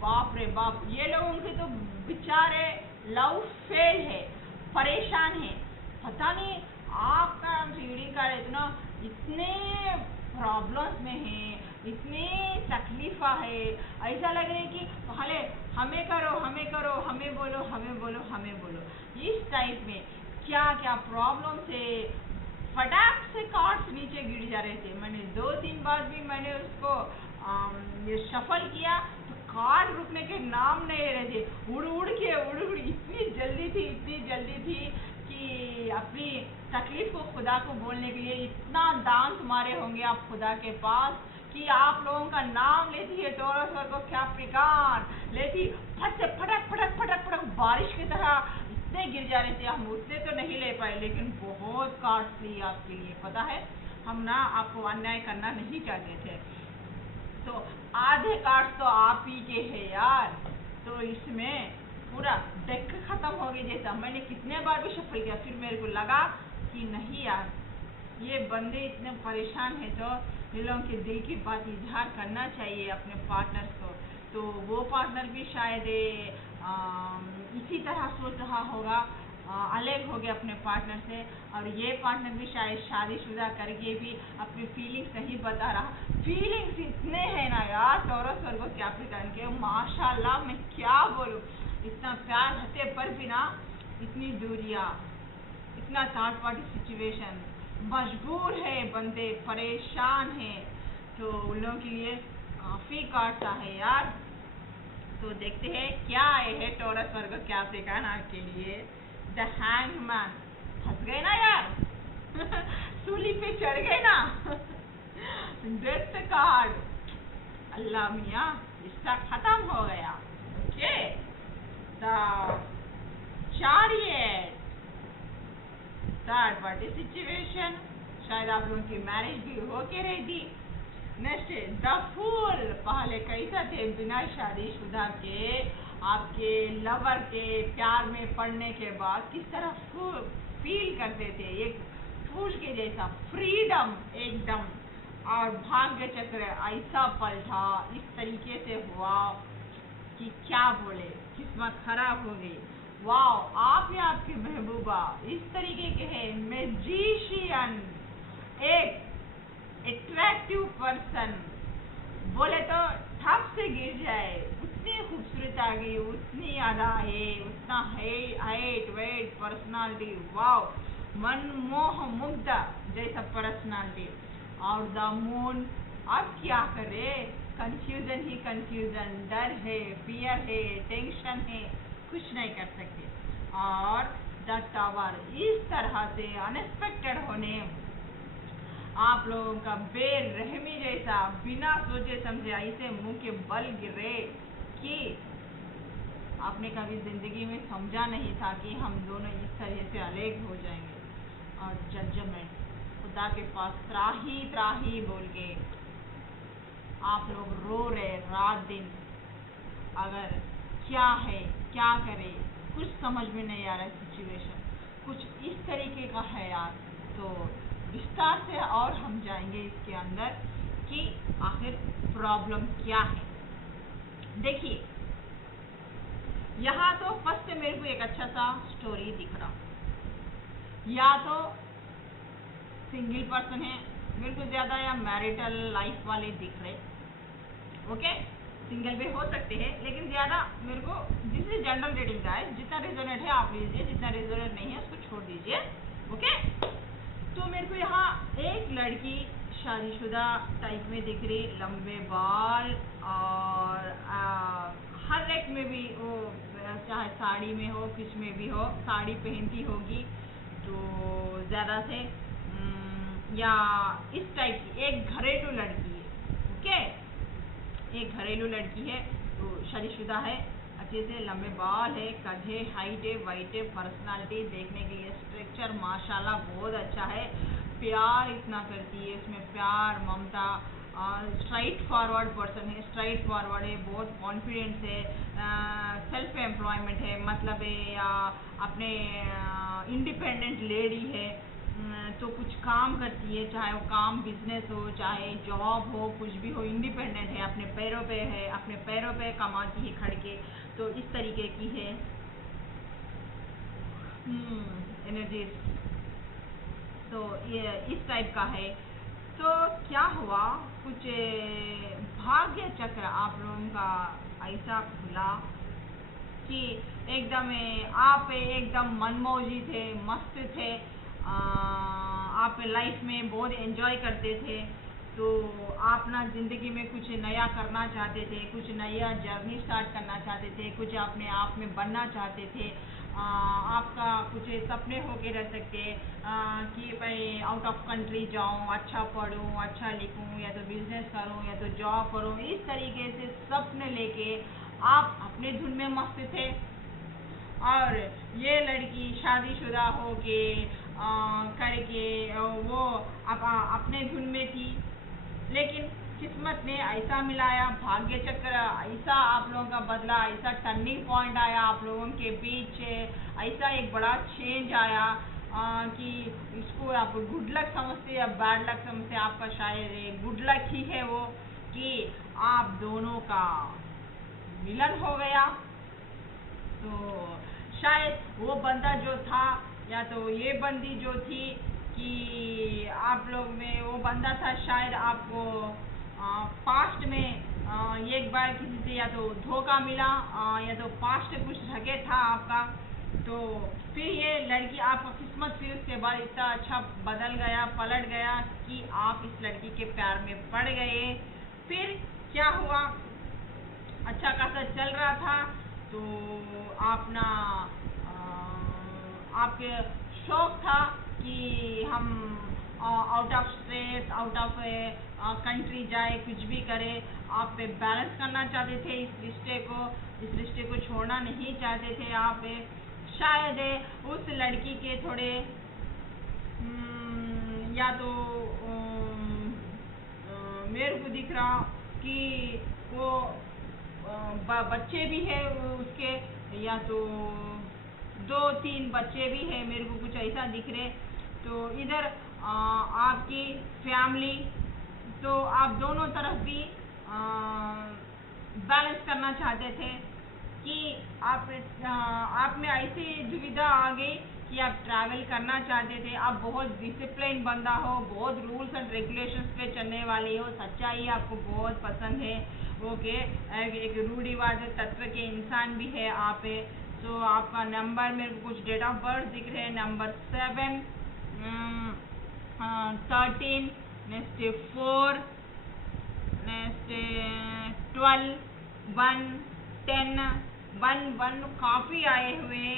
बाप रे बाप, ये लोगों के तो बेचारे लव फेल है, परेशान है, पता नहीं आपका रीडिंग कर रहे तो ना इतने प्रॉब्लम्स में है, इतनी तकलीफा है। ऐसा लग रहा है कि पहले हमें करो, हमें करो, हमें बोलो, हमें बोलो, हमें बोलो। इस टाइप में क्या क्या प्रॉब्लम्स है। फटाक से कार्ड्स नीचे गिर जा रहे थे। मैंने 2-3 बार भी मैंने उसको शफल किया तो कार्ड रुकने के नाम नहीं ले रहे थे। उड़ उड़ इतनी जल्दी थी कि अपनी तकलीफ को खुदा को बोलने के लिए इतना डांस मारे होंगे आप खुदा के पास कि आप लोगों का नाम लेती है टोरस वर्गो कैप्रिकॉन, लेती फट से फटक बारिश की तरह इतने गिर जा रहे थे। हम उतने तो नहीं ले पाए, लेकिन बहुत कार्ड्स लिए आपके लिए। पता है हम ना आपको अन्याय करना नहीं चाहते थे। तो आधे कार्ड्स तो आप ही के हैं यार। तो इसमें पूरा डेक खत्म हो गया जैसा। मैंने कितने बार भी शफल किया, फिर मेरे को लगा कि नहीं यार, ये बंदे इतने परेशान हैं तो ये लोगों के दिल की बात इजहार करना चाहिए अपने पार्टनर्स को। तो वो पार्टनर भी शायद इसी तरह सोच रहा होगा, अलग हो गया अपने पार्टनर से। और ये पार्टनर भी शायद शादीशुदा करके भी अपनी फीलिंग्स नहीं बता रहा। फीलिंग्स इतने हैं ना यार टोरस वर्गो कैप्रिकॉन के, माशाल्लाह मैं क्या बोलूँ। इतना प्यार रहते पर भी ना इतनी दूरियाँ, इतना थर्ड पार्टी सिचुएशन, मजबूर है बंदे, परेशान हैं। तो उन लोगों के लिए काफ़ी काटता है यार। तो देखते हैं क्या आए है टोरस वर्गो कैप्रिकॉन आपके लिए। The hangman. फंस गए ना यार सूली पे चढ़ गए ना डेथ कार्ड, अल्लाह मियाँ इसका खत्म हो गया। Okay, the chariot, third party situation, शायद आप लोगों की मैरिज भी हो के रहती। नेक्स्ट द फूल, पहले कैसा थे बिना शादीशुदा के आपके लवर के प्यार में पड़ने के बाद किस तरह फील करते थे, एक फूल के जैसा फ्रीडम एकदम। और भाग्य चक्र ऐसा पलटा, इस तरीके से हुआ कि क्या बोले, किस्मत खराब हो गई। वाह, आप या आपकी महबूबा इस तरीके के हैं। मैजिशियन, एक अट्रैक्टिव पर्सन, बोले तो ठप से गिर जाए, उतनी खूबसूरत आ गई, उतनी अदा है, उतना हाइट वेट पर्सनालिटी, वाव, मनमोह मुग्ध जैसा पर्सनालिटी। और द मून, अब क्या करे, कंफ्यूजन ही कंफ्यूजन, डर है, फियर है, टेंशन है, कुछ नहीं कर सकते। और द टावर, इस तरह से अनएक्सपेक्टेड होने आप लोगों का बेरहमी जैसा बिना सोचे समझे ऐसे मुंह के बल गिरे कि आपने कभी जिंदगी में समझा नहीं था कि हम दोनों इस तरह से अलग हो जाएंगे। और जजमेंट, खुदा के पास त्राही बोल के आप लोग रो रहे रात दिन। अगर क्या है क्या करे कुछ समझ में नहीं आ रहा सिचुएशन, कुछ इस तरीके का है यार। तो विस्तार से और हम जाएंगे इसके अंदर कि आखिर प्रॉब्लम क्या है। देखिए यहाँ तो फर्स्ट मेरे को एक अच्छा सा स्टोरी दिख रहा, या तो सिंगल पर्सन है मेरे को ज्यादा, या मैरिटल लाइफ वाले दिख रहे। ओके, सिंगल भी हो सकते हैं लेकिन ज्यादा मेरे को दिस इज जनरल रीडिंग का है, जितना रिजोनेट है आप लीजिए, जितना रिजोनेट नहीं है उसको छोड़ दीजिए। ओके, तो मेरे को यहाँ एक लड़की शादीशुदा टाइप में दिख रही, लंबे बाल, और हर एक में भी वो चाहे साड़ी में हो किस में भी हो, साड़ी पहनती होगी तो ज्यादा से या इस टाइप की एक घरेलू लड़की है। ओके, एक घरेलू लड़की है तो शादीशुदा है, अच्छे से लंबे बाल है, कद है, हाइट है, वाइट है, पर्सनालिटी देखने के लिए स्ट्रक्चर माशाल्लाह बहुत अच्छा है, प्यार इतना करती है, इसमें प्यार ममता, स्ट्राइट फॉरवर्ड पर्सन है, स्ट्राइट फॉरवर्ड है, बहुत कॉन्फिडेंस है, सेल्फ एम्प्लॉयमेंट है, मतलब है या अपने इंडिपेंडेंट लेडी है, तो कुछ काम करती है, चाहे वो काम बिजनेस हो चाहे जॉब हो कुछ भी हो, इंडिपेंडेंट है, अपने पैरों पे है, अपने पैरों पे कमाती है खड़ के, तो इस तरीके की है एनर्जीज, तो ये इस टाइप का है। तो क्या हुआ, कुछ भाग्य चक्र आप लोगों का ऐसा खुला कि एकदम आप एकदम मनमौजी थे, मस्त थे, आप लाइफ में बहुत एंजॉय करते थे, तो आप ना ज़िंदगी में कुछ नया करना चाहते थे, कुछ नया जर्नी स्टार्ट करना चाहते थे, कुछ अपने आप में बनना चाहते थे, आपका कुछ सपने होके रह सकते कि भाई आउट ऑफ कंट्री जाऊं, अच्छा पढूं, अच्छा लिखूं, या तो बिजनेस करूं, या तो जॉब करूं, इस तरीके से सपने लेके आप अपने धुन में मस्त थे। और ये लड़की शादीशुदा होके करके वो अपने धुन में थी, लेकिन किस्मत ने ऐसा मिलाया, भाग्य चक्र ऐसा आप लोगों का बदला, ऐसा टर्निंग पॉइंट आया आप लोगों के बीच, ऐसा एक बड़ा चेंज आया कि इसको आप गुड लक समझते या बैड लक समझते, आपका शायद गुड लक ही है वो कि आप दोनों का मिलन हो गया। तो शायद वो बंदा जो था या तो ये बंदी जो थी कि आप लोग में वो बंदा था, शायद आपको पास्ट में एक बार किसी से या तो धोखा मिला या तो पास्ट कुछ झगे था आपका, तो फिर ये लड़की आपका किस्मत फिर उसके बाद इतना अच्छा बदल गया, पलट गया कि आप इस लड़की के प्यार में पड़ गए। फिर क्या हुआ, अच्छा खासा चल रहा था तो आप ना आपके शौक था कि हम out of state, out of country जाए, कुछ भी करे, आप पे बैलेंस करना चाहते थे इस रिश्ते को छोड़ना नहीं चाहते थे आप। शायद उस लड़की के थोड़े या तो मेरे को दिख रहा कि वो बच्चे भी है उसके, या तो 2-3 बच्चे भी है, मेरे को कुछ ऐसा दिख रहे। तो इधर आपकी फैमिली, तो आप दोनों तरफ भी बैलेंस करना चाहते थे कि आप में ऐसी दुविधा आ गई कि आप ट्रैवल करना चाहते थे, आप बहुत डिसिप्लिन बंदा हो, बहुत रूल्स एंड रेगुलेशंस पे चलने वाली हो, सच्चाई आपको बहुत पसंद है। ओके, एक रूढ़िवाद तत्व के इंसान भी है आप। तो आपका नंबर मेरे को कुछ डेट ऑफ बर्थ दिख रहे हैं, नंबर 7, 13, नेक्स्ट 4, नेक्स्ट 12, 1, 10, 1 काफी आए हुए,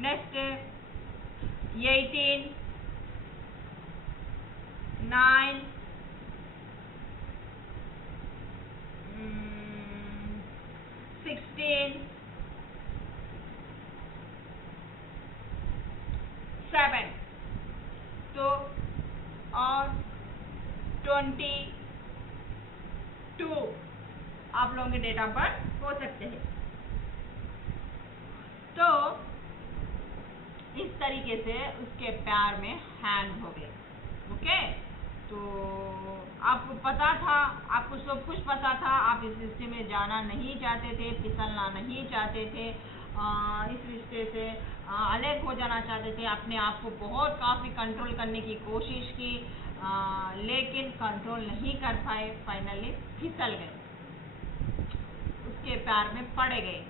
नेक्स्ट 18, 9, 16, 7, तो और 22 आप लोगों के डेट ऑफ बर्थ हो सकते हैं। तो इस तरीके से उसके प्यार में हैंड हो गए। ओके, तो आपको पता था, आपको सब कुछ पता था, आप इस रिश्ते में जाना नहीं चाहते थे, फिसलना नहीं चाहते थे, इस रिश्ते से अलग हो जाना चाहते थे, अपने आप को बहुत काफ़ी कंट्रोल करने की कोशिश की, लेकिन कंट्रोल नहीं कर पाए, फाइनली फिसल गए, उसके प्यार में पड़ गए।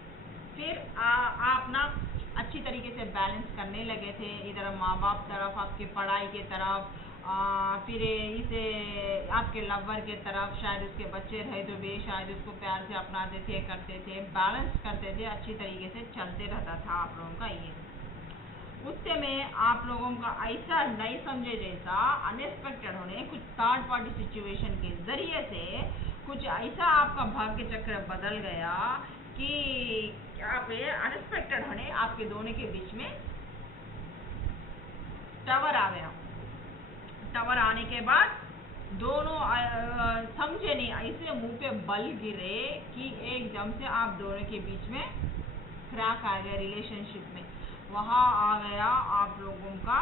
फिर आप ना अच्छी तरीके से बैलेंस करने लगे थे, इधर माँ बाप तरफ, आपकी पढ़ाई के तरफ, फिर इसे आपके लवर के तरफ, शायद उसके बच्चे रहे तो भी शायद उसको प्यार से अपनाते थे, करते थे, बैलेंस करते थे, अच्छी तरीके से चलते रहता था आप लोगों का ये। उससे में आप लोगों का ऐसा नहीं समझे जैसा अनएक्सपेक्टेड होने कुछ थर्ड पार्टी सिचुएशन के जरिए से कुछ ऐसा आपका भाग्य चक्र बदल गया कि क्या पे अनएक्सपेक्टेड होने आपके दोनों के बीच में टावर आ गया। टावर आने के बाद दोनों समझे नहीं, ऐसे मुंह पे बल गिरे कि एकदम से आप दोनों के बीच में क्रैक आ गया रिलेशनशिप में। वहाँ आ गया आप लोगों का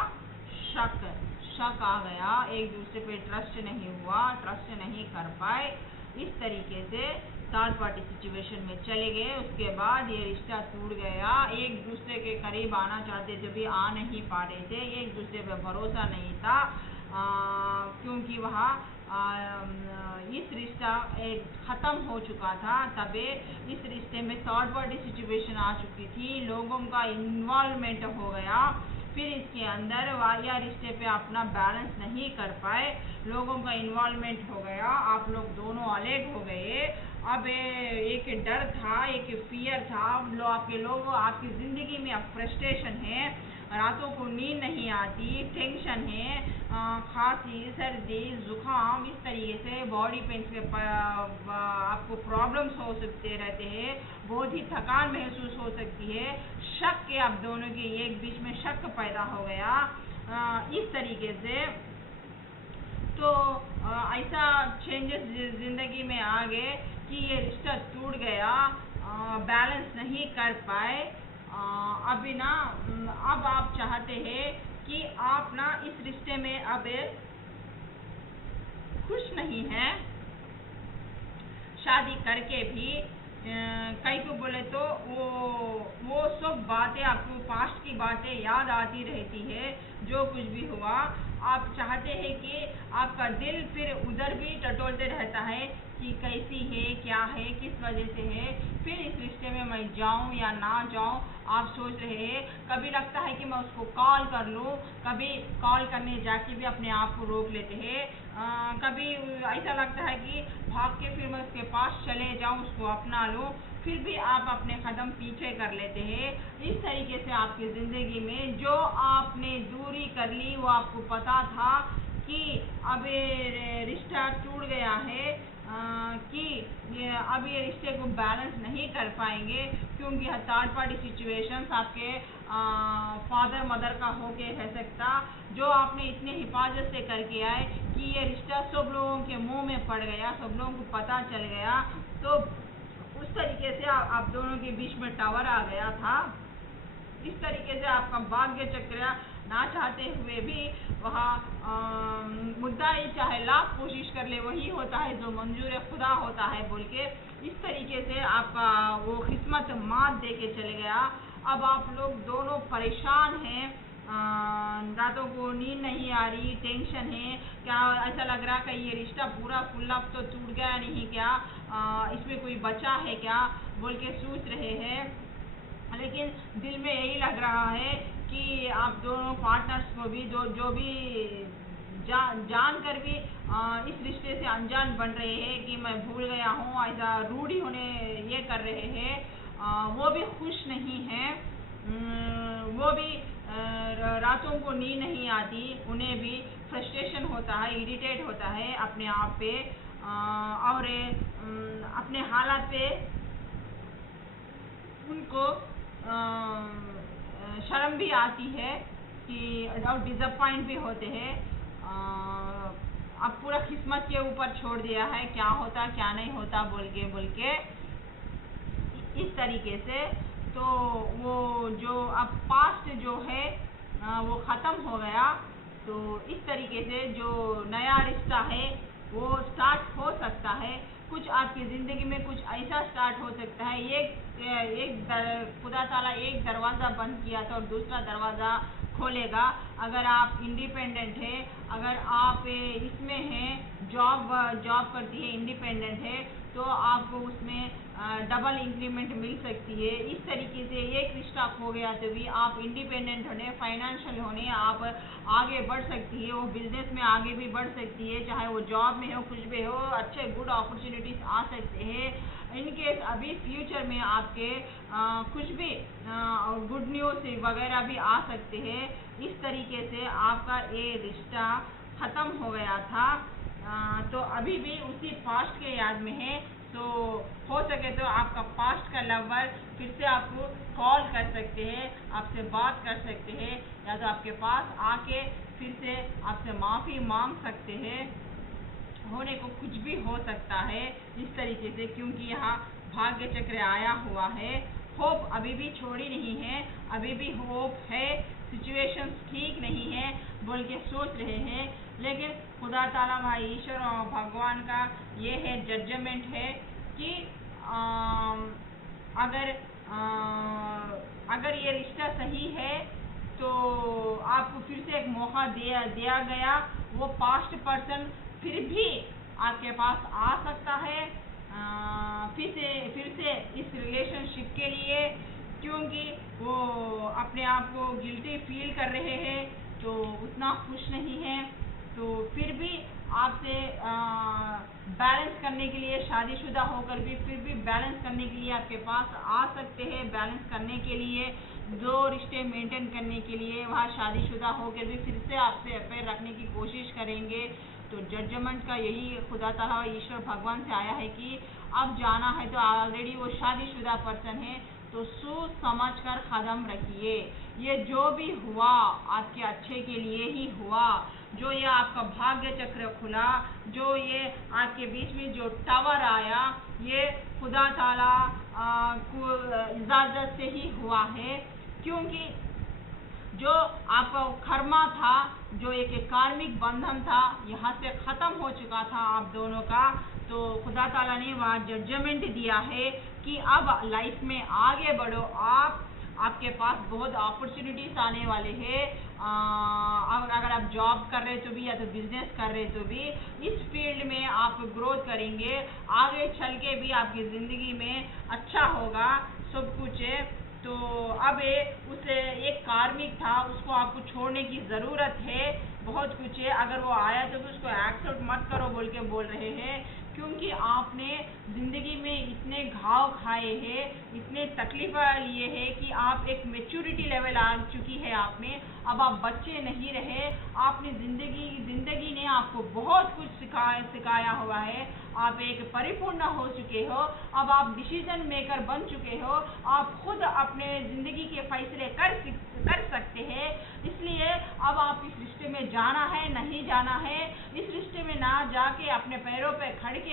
शक आ गया, एक दूसरे पे ट्रस्ट नहीं हुआ, ट्रस्ट नहीं कर पाए, इस तरीके से थर्ड पार्टी सिचुएशन में चले गए। उसके बाद ये रिश्ता टूट गया, एक दूसरे के करीब आना चाहते थे भी आ नहीं पा रहे थे, एक दूसरे पे भरोसा नहीं था, क्योंकि वहाँ इस रिश्ता एक ख़त्म हो चुका था, तबे इस रिश्ते में थर्ड पार्टी सिचुएशन आ चुकी थी, लोगों का इन्वॉल्वमेंट हो गया। फिर इसके अंदर या रिश्ते पे अपना बैलेंस नहीं कर पाए, लोगों का इन्वॉल्वमेंट हो गया, आप लोग दोनों अलग हो गए। अब एक डर था, एक फियर था, आपके लोग आपकी ज़िंदगी में अब फ्रस्ट्रेशन है, रातों को नींद नहीं आती, टेंशन है, खांसी, सर्दी, जुकाम, इस तरीके से बॉडी पेन्स के आपको प्रॉब्लम्स हो सकते रहते हैं, बहुत ही थकान महसूस हो सकती है, शक के आप दोनों के एक बीच में शक पैदा हो गया, इस तरीके से। तो ऐसा चेंजेस ज़िंदगी में आ गए कि ये रिश्ता टूट गया, बैलेंस नहीं कर पाए। अभी ना अब आप चाहते हैं कि आप ना इस रिश्ते में अब खुश नहीं हैं, शादी करके भी कई को बोले तो वो सब बातें आपको पास्ट की बातें याद आती रहती है, जो कुछ भी हुआ आप चाहते हैं कि आपका दिल फिर उधर भी टटोलते रहता है कि कैसी है, क्या है, किस वजह से है, फिर इस रिश्ते में मैं जाऊं या ना जाऊं, आप सोच रहे हैं। कभी लगता है कि मैं उसको कॉल कर लूं, कभी कॉल करने जाके भी अपने आप को रोक लेते हैं, कभी ऐसा लगता है कि भाग के फिर मैं उसके पास चले जाऊं, उसको अपना लूं, फिर भी आप अपने कदम पीछे कर लेते हैं। इस तरीके से आपकी ज़िंदगी में जो आपने दूरी कर ली, वो आपको पता था कि अब ये रिश्ता टूट गया है, कि अब ये रिश्ते को बैलेंस नहीं कर पाएंगे, क्योंकि थर्ड पार्टी सिचुएशंस आपके फादर मदर का होके रह सकता, जो आपने इतने हिफाजत से करके आए कि ये रिश्ता सब लोगों के मुंह में पड़ गया, सब लोगों को पता चल गया, तो उस तरीके से आप दोनों के बीच में टावर आ गया था। इस तरीके से आपका भाग्य चक्र ना चाहते हुए भी वहाँ मुद्दा ही चाहे लाख कोशिश कर ले, वही होता है जो मंजूर खुदा होता है बोल के, इस तरीके से आपका वो किस्मत मात दे के चले गया। अब आप लोग दोनों परेशान हैं, रातों को नींद नहीं आ रही, टेंशन है, क्या ऐसा लग रहा कि ये रिश्ता पूरा फुल्ला तो टूट गया नहीं क्या, इसमें कोई बचा है क्या बोल के सोच रहे हैं, लेकिन दिल में यही लग रहा है कि आप दोनों पार्टनर्स को भी जो भी जान कर भी इस रिश्ते से अनजान बन रहे हैं कि मैं भूल गया हूँ, ऐसा रूढ़ी होने ये कर रहे हैं, वो भी खुश नहीं हैं, वो भी रातों को नींद नहीं आती, उन्हें भी फ्रस्ट्रेशन होता है, इरिटेट होता है अपने आप पे, और अपने हालात पे उनको शर्म भी आती है कि और डिसअपॉइंट भी होते हैं। अब पूरा किस्मत के ऊपर छोड़ दिया है, क्या होता क्या नहीं होता बोल के इस तरीके से। तो वो जो अब पास्ट जो है वो ख़त्म हो गया, तो इस तरीके से जो नया रिश्ता है वो स्टार्ट हो सकता है, कुछ आपकी ज़िंदगी में कुछ ऐसा स्टार्ट हो सकता है। खुदा ताला एक दरवाज़ा बंद किया था और दूसरा दरवाज़ा खोलेगा। अगर आप इंडिपेंडेंट है, अगर आप इसमें हैं, जॉब करती है, इंडिपेंडेंट है, तो आपको उसमें डबल इंक्रीमेंट मिल सकती है। इस तरीके से एक रिश्ता खो गया तो भी आप इंडिपेंडेंट होने, फाइनेंशियल होने आप आगे बढ़ सकती है। वो बिजनेस में आगे भी बढ़ सकती है, चाहे वो जॉब में हो, कुछ भी हो, अच्छे गुड अपॉर्चुनिटीज आ सकते हैं। इनकेस अभी फ्यूचर में आपके कुछ भी गुड न्यूज़ वगैरह भी आ सकते हैं। इस तरीके से आपका ये रिश्ता ख़त्म हो गया था, तो अभी भी उसी पास्ट के याद में है। तो हो सके तो आपका पास्ट का लवर फिर से आपको कॉल कर सकते हैं, आपसे बात कर सकते हैं, या तो आपके पास आके फिर से आपसे माफ़ी मांग सकते हैं। होने को कुछ भी हो सकता है इस तरीके से, क्योंकि यहाँ भाग्य चक्र आया हुआ है। होप अभी भी छोड़ी नहीं है, अभी भी होप है। सिचुएशंस ठीक नहीं है बोल के सोच रहे हैं, लेकिन खुदा ताला भाई ईश्वर और भगवान का ये है जजमेंट है कि अगर अगर ये रिश्ता सही है तो आपको फिर से एक मौका दिया गया। वो पास्ट पर्सन फिर भी आपके पास आ सकता है फिर से इस रिलेशनशिप के लिए, क्योंकि वो अपने आप को गिल्टी फील कर रहे हैं, तो उतना खुश नहीं है। तो फिर भी आपसे बैलेंस करने के लिए, शादीशुदा होकर भी फिर भी बैलेंस करने के लिए आपके पास आ सकते हैं। बैलेंस करने के लिए, दो रिश्ते मेंटेन करने के लिए वह शादीशुदा होकर भी फिर से आपसे अफेयर रखने की कोशिश करेंगे। तो जजमेंट का यही खुदा ताला ईश्वर भगवान से आया है कि अब जाना है तो ऑलरेडी वो शादीशुदा पर्सन है, तो सोच समझ कर कदम रखिए। ये जो भी हुआ आपके अच्छे के लिए ही हुआ। जो ये आपका भाग्य चक्र खुला, जो ये आपके बीच में जो टावर आया, ये खुदा ताला को इजाज़त से ही हुआ है। क्योंकि जो आपका कर्मा था, जो एक कार्मिक बंधन था, यहाँ से ख़त्म हो चुका था आप दोनों का। तो खुदा ताला ने वहाँ जजमेंट दिया है कि अब लाइफ में आगे बढ़ो। आपके पास बहुत अपॉर्चुनिटीज़ आने वाले हैं। अगर आप जॉब कर रहे तो भी, या तो बिजनेस कर रहे तो भी, इस फील्ड में आप ग्रोथ करेंगे। आगे चल के भी आपकी ज़िंदगी में अच्छा होगा सब कुछ है। तो अब उस एक कार्मिक था, उसको आपको छोड़ने की ज़रूरत है। बहुत कुछ है, अगर वो आया तो भी उसको एक्सेप्ट मत करो बोल के बोल रहे हैं, क्योंकि आपने ज़िंदगी में इतने घाव खाए हैं, इतने तकलीफ़ लिए हैं कि आप एक मैच्योरिटी लेवल आ चुकी है आप में। अब आप बच्चे नहीं रहे। आपने ज़िंदगी ने आपको बहुत कुछ सिखाया हुआ है। आप एक परिपूर्ण हो चुके हो। अब आप डिसीजन मेकर बन चुके हो। आप खुद अपने ज़िंदगी के फैसले कर सकते हैं। इसलिए अब आप इस रिश्ते में जाना है, नहीं जाना है, इस रिश्ते में ना जाके अपने पैरों पे खड़ के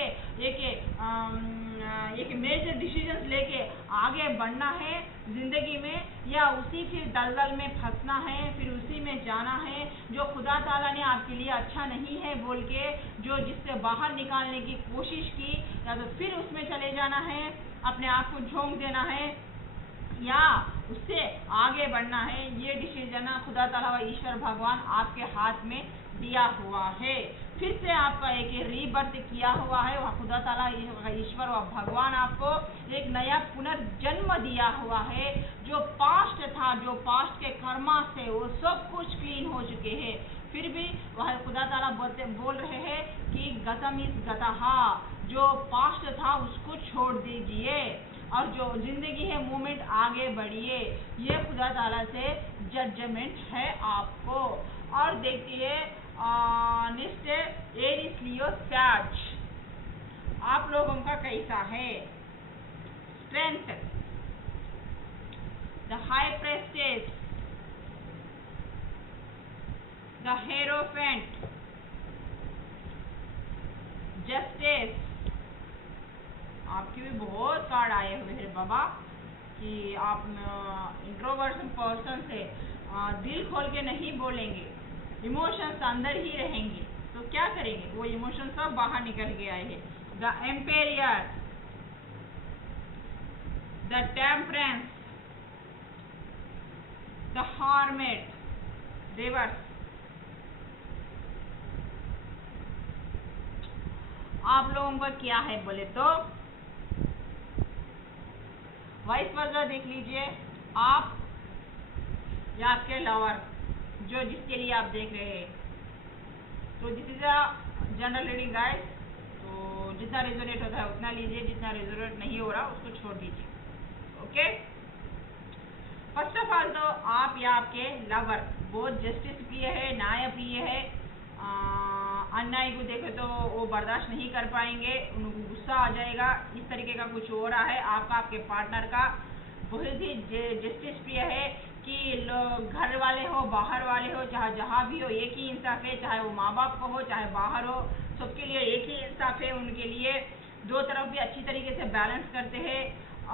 एक मेजर डिसीजंस लेके आगे बढ़ना है ज़िंदगी में, या उसी फिर दलदल में फंसना है, फिर उसी में जाना है जो खुदा ताला ने आपके लिए अच्छा नहीं है बोल के जो जिससे बाहर निकालने की कोशिश की, या तो फिर उसमें चले जाना है, अपने आप को झोंक देना है, या उससे आगे बढ़ना है। ये डिसीजन खुदा ताला व ईश्वर भगवान आपके हाथ में दिया हुआ है। फिर से आपका एक रीबर्थ किया हुआ है। वह खुदा ताला ईश्वर व भगवान आपको एक नया पुनर्जन्म दिया हुआ है। जो पास्ट था, जो पास्ट के कर्मा से वो सब कुछ क्लीन हो चुके हैं। फिर भी वह खुदा ताला बोल रहे हैं कि गतम इस गतहा, जो पास्ट था उसको छोड़ दीजिए और जो ज़िंदगी है मूवमेंट आगे बढ़िए। ये खुदा ताला से जजमेंट है आपको। और देखिए नेक्स्ट एरिस लियो सैज, आप लोगों का कैसा है? Strength, the high प्रेस्टेस, the hierophant, justice. आपके भी बहुत कार्ड आए हुए हैं बाबा कि आप इंट्रोवर्ट पर्सन से दिल खोल के नहीं बोलेंगे, इमोशंस अंदर ही रहेंगे। तो क्या करेंगे? वो इमोशंस सब बाहर निकल के आए हैं। The emperor, the temperance, the hermit, reverse. आप लोगों का क्या है बोले तो वाइस वर्सा देख लीजिए आप या आपके लवर, जो जिसके लिए आप देख रहे हैं। तो this is a general reading guys, तो जितना रेजोनेट होता है उतना लीजिए, जितना रेजोनेट नहीं हो रहा उसको छोड़ दीजिए। ओके, फर्स्ट ऑफ ऑल तो आप या आपके लवर बहुत जस्टिस प्रिय है, न्याय प्रिय है, अन्याय को देखे तो वो बर्दाश्त नहीं कर पाएंगे, उनको गुस्सा आ जाएगा, इस तरीके का कुछ हो रहा है आपका, आपके पार्टनर का बहुत ही जस्टिस प्रिय है कि लोग घर वाले हो बाहर वाले हो चाहे जहाँ भी हो एक ही इंसाफ है, चाहे वो माँ बाप को हो चाहे बाहर हो, सबके लिए एक ही इंसाफ है। उनके लिए दो तरफ भी अच्छी तरीके से बैलेंस करते हैं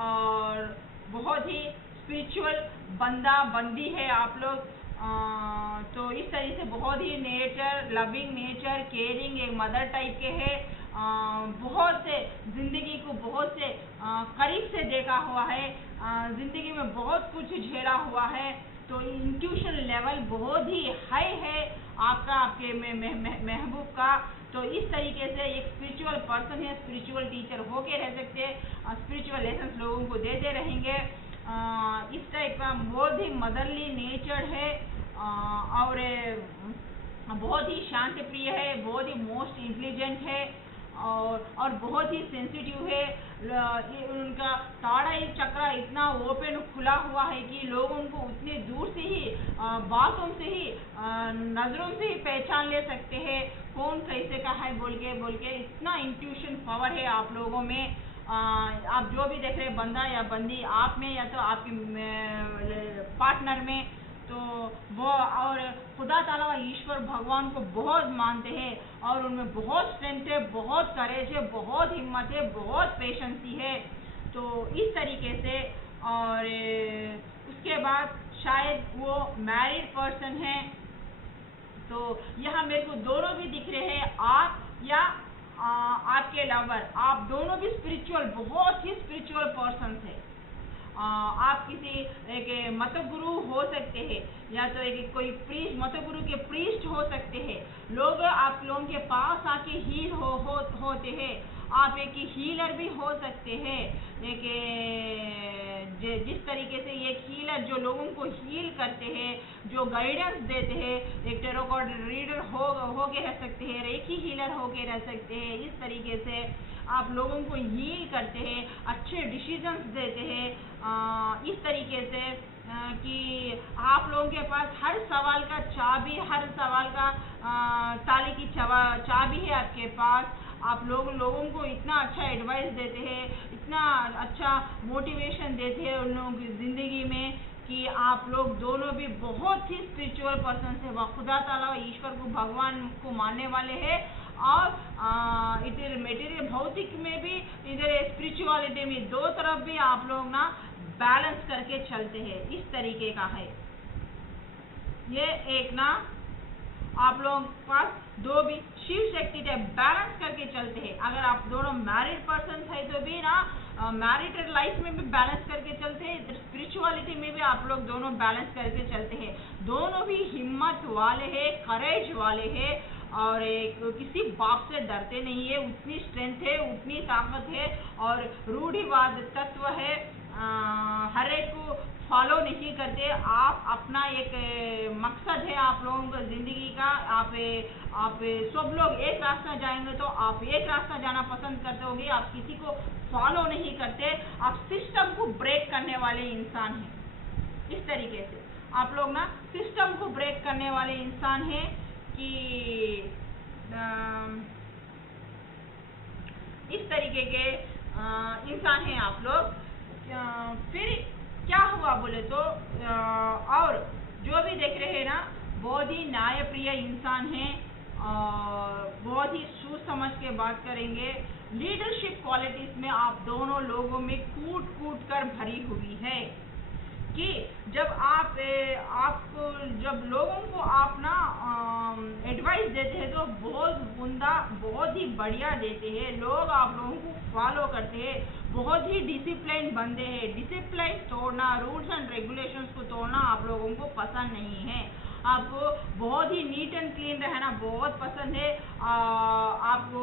और बहुत ही स्पिरिचुअल बंदा बंदी है आप लोग। तो इस तरीके से बहुत ही नेचर लविंग, नेचर केयरिंग, एक मदर टाइप के है। बहुत से जिंदगी को बहुत से करीब से देखा हुआ है, जिंदगी में बहुत कुछ झेला हुआ है, तो इंट्यूशन लेवल बहुत ही हाई है आपका, आपके महबूब का। तो इस तरीके से एक स्पिरिचुअल पर्सन है, स्पिरिचुअल टीचर होके रह सकते हैं, स्पिरिचुअल लेसन्स लोगों को देते रहेंगे। इस टाइप का बहुत ही मदरली नेचर है और बहुत ही शांति प्रिय है, बहुत ही मोस्ट इंटेलिजेंट है और बहुत ही सेंसिटिव है। उनका ताड़ा चक्र इतना ओपन खुला हुआ है कि लोग उनको उतने दूर से ही बातों से ही नज़रों से ही पहचान ले सकते हैं कौन कैसे का है बोल के इतना इंट्यूशन पावर है आप लोगों में। आप जो भी देख रहे हैं बंदा या बंदी आप में या तो आपके पार्टनर में, तो वो और खुदा ताला व ईश्वर भगवान को बहुत मानते हैं और उनमें बहुत स्ट्रेंथ है, बहुत करेज है, बहुत हिम्मत है, बहुत पेशेंसी है। तो इस तरीके से और उसके बाद शायद वो मैरिड पर्सन है। तो यहाँ मेरे को दोनों भी दिख रहे हैं, आप या आपके लवर, आप दोनों भी स्पिरिचुअल, बहुत ही स्पिरिचुअल पर्सन है। आप किसी एक मत गुरु हो सकते हैं या तो एक कोई प्रीस्ट, मत गुरु के प्रीस्ट हो सकते हैं। लोग आप लोगों के पास आके हील होते हैं। आप एक हीलर भी हो सकते हैं, एक जिस तरीके से एक हीलर जो लोगों को हील करते हैं, जो गाइडेंस देते हैं, एक टेरो कार्ड रीडर हो के रह सकते हैं, रेकी हीलर हो के रह सकते हैं। इस तरीके से आप लोगों को हील करते हैं, अच्छे डिसीजंस देते हैं। इस तरीके से कि आप लोगों के पास हर सवाल का चाबी, हर सवाल का ताले की चाबी है आपके पास। आप लोगों को इतना अच्छा एडवाइस देते हैं, इतना अच्छा मोटिवेशन देते हैं उन लोगों की ज़िंदगी में कि आप लोग दोनों भी बहुत ही स्पिरिचुअल पर्सन है, वह खुदा ताला ईश्वर को भगवान को मानने वाले हैं और इधर मेटीरियल भौतिक में भी इधर स्पिरिचुअलिटी में दो तरफ भी आप लोग ना बैलेंस करके चलते हैं। इस तरीके का है ये एक ना आप लोगों के पास दो भी शिव शक्ति टाइप बैलेंस करके चलते हैं। अगर आप दोनों मैरिड पर्सन है तो भी ना मैरिड लाइफ में भी बैलेंस करके चलते हैं, स्पिरिचुअलिटी में भी आप लोग दोनों बैलेंस करके चलते हैं। दोनों भी हिम्मत वाले हैं, करेज वाले हैं और किसी बाप से डरते नहीं है, उतनी स्ट्रेंथ है, उतनी ताकत है और रूढ़िवाद तत्व है, हर एक को फॉलो नहीं करते। आप अपना एक मकसद है आप लोगों का ज़िंदगी का, आप सब लोग एक रास्ता जाएंगे तो आप एक रास्ता जाना पसंद करते होंगे, आप किसी को फॉलो नहीं करते, आप सिस्टम को ब्रेक करने वाले इंसान हैं। इस तरीके से आप लोग ना सिस्टम को ब्रेक करने वाले इंसान हैं कि इस तरीके के इंसान हैं आप लोग। फिर क्या हुआ बोले तो और जो भी देख रहे हैं ना बहुत ही न्यायप्रिय इंसान हैं और बहुत ही सोच समझ के बात करेंगे। लीडरशिप क्वालिटीज में आप दोनों लोगों में कूट कर भरी हुई है कि जब आपको जब लोगों को आप ना एडवाइस देते हैं तो बहुत उम्दा, बहुत ही बढ़िया देते हैं, लोग आप लोगों को फॉलो करते हैं, बहुत ही डिसिप्लिन बंदे हैं। डिसिप्लिन तोड़ना, रूल्स एंड रेगुलेशंस को तोड़ना आप लोगों को पसंद नहीं है। आपको बहुत ही नीट एंड क्लीन रहना बहुत पसंद है। आपको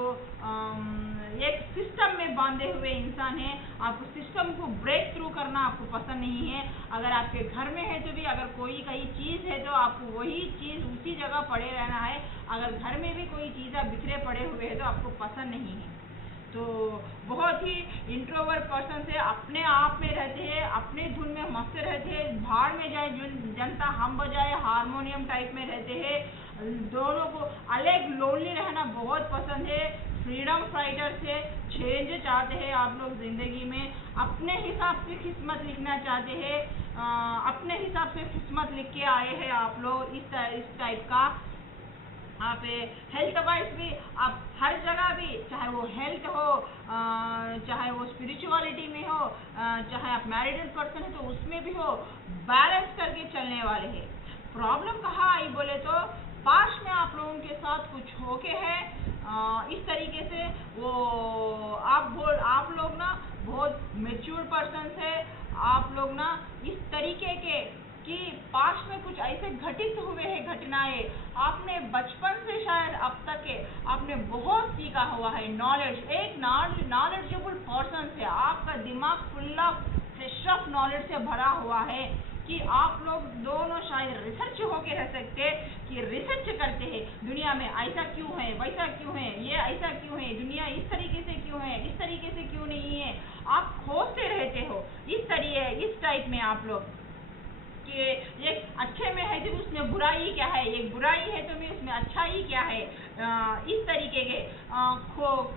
एक सिस्टम में बांधे हुए इंसान है, आपको सिस्टम को ब्रेक थ्रू करना आपको पसंद नहीं है। अगर आपके घर में है तो भी अगर कोई कहीं चीज़ है तो आपको वही चीज़ उसी जगह पड़े रहना है। अगर घर में भी कोई चीज़ें बिखरे पड़े हुए हैं तो आपको पसंद नहीं है। तो बहुत ही इंट्रोवर्ट पर्सन से अपने आप में रहते हैं, अपने धुन में मस्त रहते हैं, भाड़ में जाए जनता हम बजाए हारमोनियम टाइप में रहते हैं। दोनों को अलग लोनली रहना बहुत पसंद है। फ्रीडम फाइटर से चेंज चाहते हैं आप लोग ज़िंदगी में, अपने हिसाब से किस्मत लिखना चाहते हैं। अपने हिसाब से किस्मत लिख के आए हैं आप लोग इस टाइप का। आप हेल्थ वाइज भी आप हर जगह भी, चाहे वो हेल्थ हो, चाहे वो स्पिरिचुअलिटी में हो, चाहे आप मैरिडल पर्सन है तो उसमें भी हो, बैलेंस करके चलने वाले हैं। प्रॉब्लम कहाँ आई बोले तो पास्ट में आप लोगों के साथ कुछ होके है, इस तरीके से वो आप लोग ना बहुत मेच्योर पर्सन है। आप लोग ना इस तरीके के कि पास्ट में कुछ ऐसे घटित हुए हैं घटनाएं, आपने बचपन से शायद अब तक के आपने बहुत सीखा हुआ है। नॉलेज, एक नॉलेजेबल पर्सन से आपका दिमाग full of fresh of knowledge से भरा हुआ है कि आप लोग दोनों शायद रिसर्च होके रह सकते कि रिसर्च करते हैं दुनिया में ऐसा क्यों है, वैसा क्यों है, ये ऐसा क्यों है, दुनिया इस तरीके से क्यों है, इस तरीके से क्यों नहीं है। आप खोजते रहते हो इस टाइप में आप लोग कि एक अच्छे में है तो उसमें बुराई क्या है, एक बुराई है तो भी उसमें अच्छाई क्या है। इस तरीके के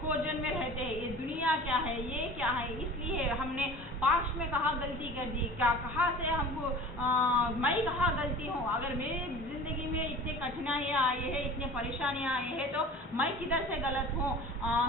खोजन में रहते हैं, ये दुनिया क्या है, ये क्या है। इसलिए हमने पास्ट में कहाँ गलती कर दी, कहाँ से हमको मैं कहाँ गलती हूँ। अगर मेरी ज़िंदगी में इतने कठिनाइयाँ आई है, इतने परेशानियाँ आई है तो मैं किधर से गलत हूँ,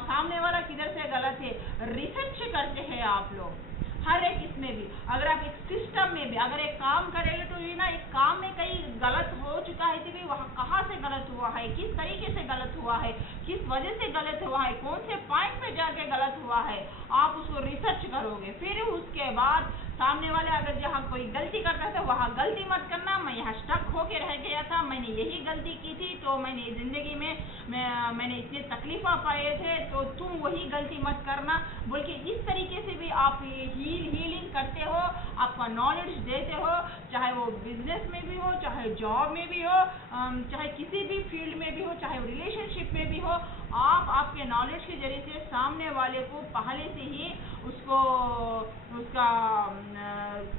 सामने वाला किधर से गलत है। रिसर्च करते हैं आप लोग हर एक इसमें भी। अगर आप एक सिस्टम में भी अगर एक काम करेंगे तो ये ना एक काम में कहीं गलत हो चुका है तो भी वहाँ कहाँ से गलत हुआ है, किस तरीके से गलत हुआ है, किस वजह से गलत हुआ है, कौन से पॉइंट पे जाके गलत हुआ है, आप उसको रिसर्च करोगे। फिर उसके बाद सामने वाले अगर जहाँ कोई गलती करता है तो वहाँ गलती मत करना, मैं यहाँ स्टक होके रह गया था, मैंने यही गलती की थी तो मैंने ज़िंदगी में मैंने इतनी तकलीफ़ा पाए थे तो तुम वही गलती मत करना बोल के इस तरीके से भी आप हीलिंग करते हो, आपका नॉलेज देते हो। चाहे वो बिजनेस में भी हो, चाहे जॉब में भी हो, चाहे किसी भी फील्ड में भी हो, चाहे रिलेशनशिप में भी हो, आप आपके नॉलेज के जरिए से सामने वाले को पहले से ही उसका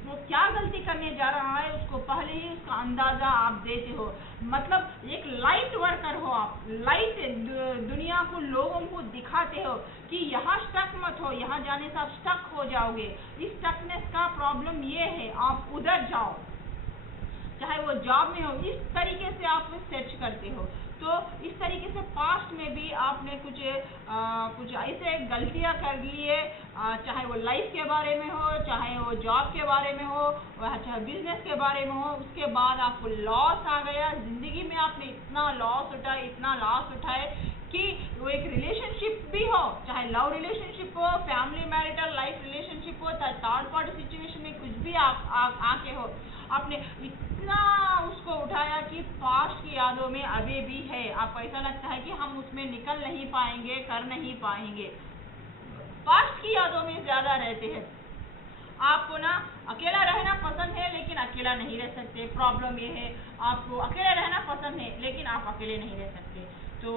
वो क्या गलती करने जा रहा है उसको पहले ही उसका अंदाज़ा आप देते हो। मतलब एक लाइट वर्कर हो आप, लाइट दुनिया को लोगों को दिखाते हो कि यहाँ स्टक मत हो, यहाँ जाने से आप स्टक हो जाओगे, इस स्टकनेस का प्रॉब्लम ये है, आप उधर जाओ। चाहे वो जॉब में हो, इस तरीके से आप सर्च करते हो। तो इस तरीके से पास्ट में भी आपने कुछ ऐसे गलतियां कर ली है, चाहे वो लाइफ के बारे में हो, चाहे वो जॉब के बारे में हो, चाहे बिजनेस के बारे में हो। उसके बाद आपको लॉस आ गया ज़िंदगी में, आपने इतना लॉस उठाए कि वो एक रिलेशनशिप भी हो, चाहे लव रिलेशनशिप हो, फैमिली मैरिटल लाइफ रिलेशनशिप हो, चाहे थर्ड पार्टी सिचुएशन में कुछ भी आप आके हो, आपने इतना उसको उठाया कि पास्ट की यादों में अभी भी है। आपको ऐसा लगता है कि हम उसमें निकल नहीं पाएंगे, कर नहीं पाएंगे, पास्ट की यादों में ज़्यादा रहते हैं। आपको ना अकेला रहना पसंद है लेकिन अकेला नहीं रह सकते। प्रॉब्लम ये है, आपको अकेला रहना पसंद है लेकिन आप अकेले नहीं रह सकते। तो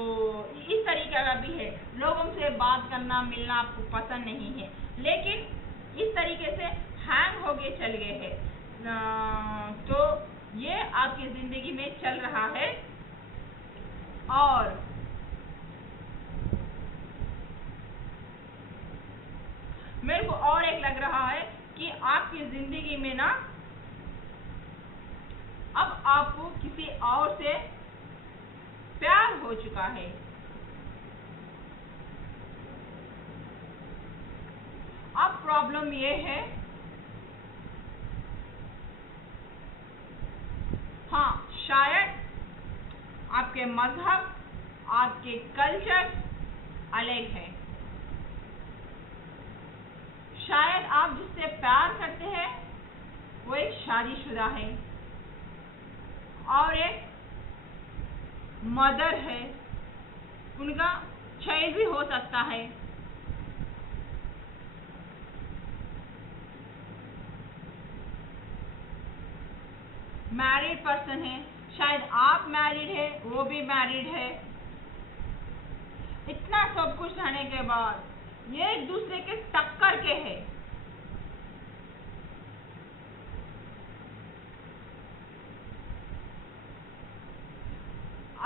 इस तरीके का भी है, लोगों से बात करना मिलना आपको पसंद नहीं है, लेकिन इस तरीके से हैंग हो गए चल गए हैं। तो ये आपकी ज़िंदगी में चल रहा है। और मेरे को और एक लग रहा है कि आपकी ज़िंदगी में ना अब आपको किसी और से प्यार हो चुका है। अब प्रॉब्लम ये है शायद आपके मजहब, आपके कल्चर अलग है। शायद आप जिससे प्यार करते हैं वो एक शादीशुदा है और एक मदर है, उनका चाइल्ड भी हो सकता है। मैरिड पर्सन है, शायद आप मैरिड है, वो भी मैरिड है। इतना सब कुछ रहने के बाद ये एक दूसरे के टक्कर के हैं।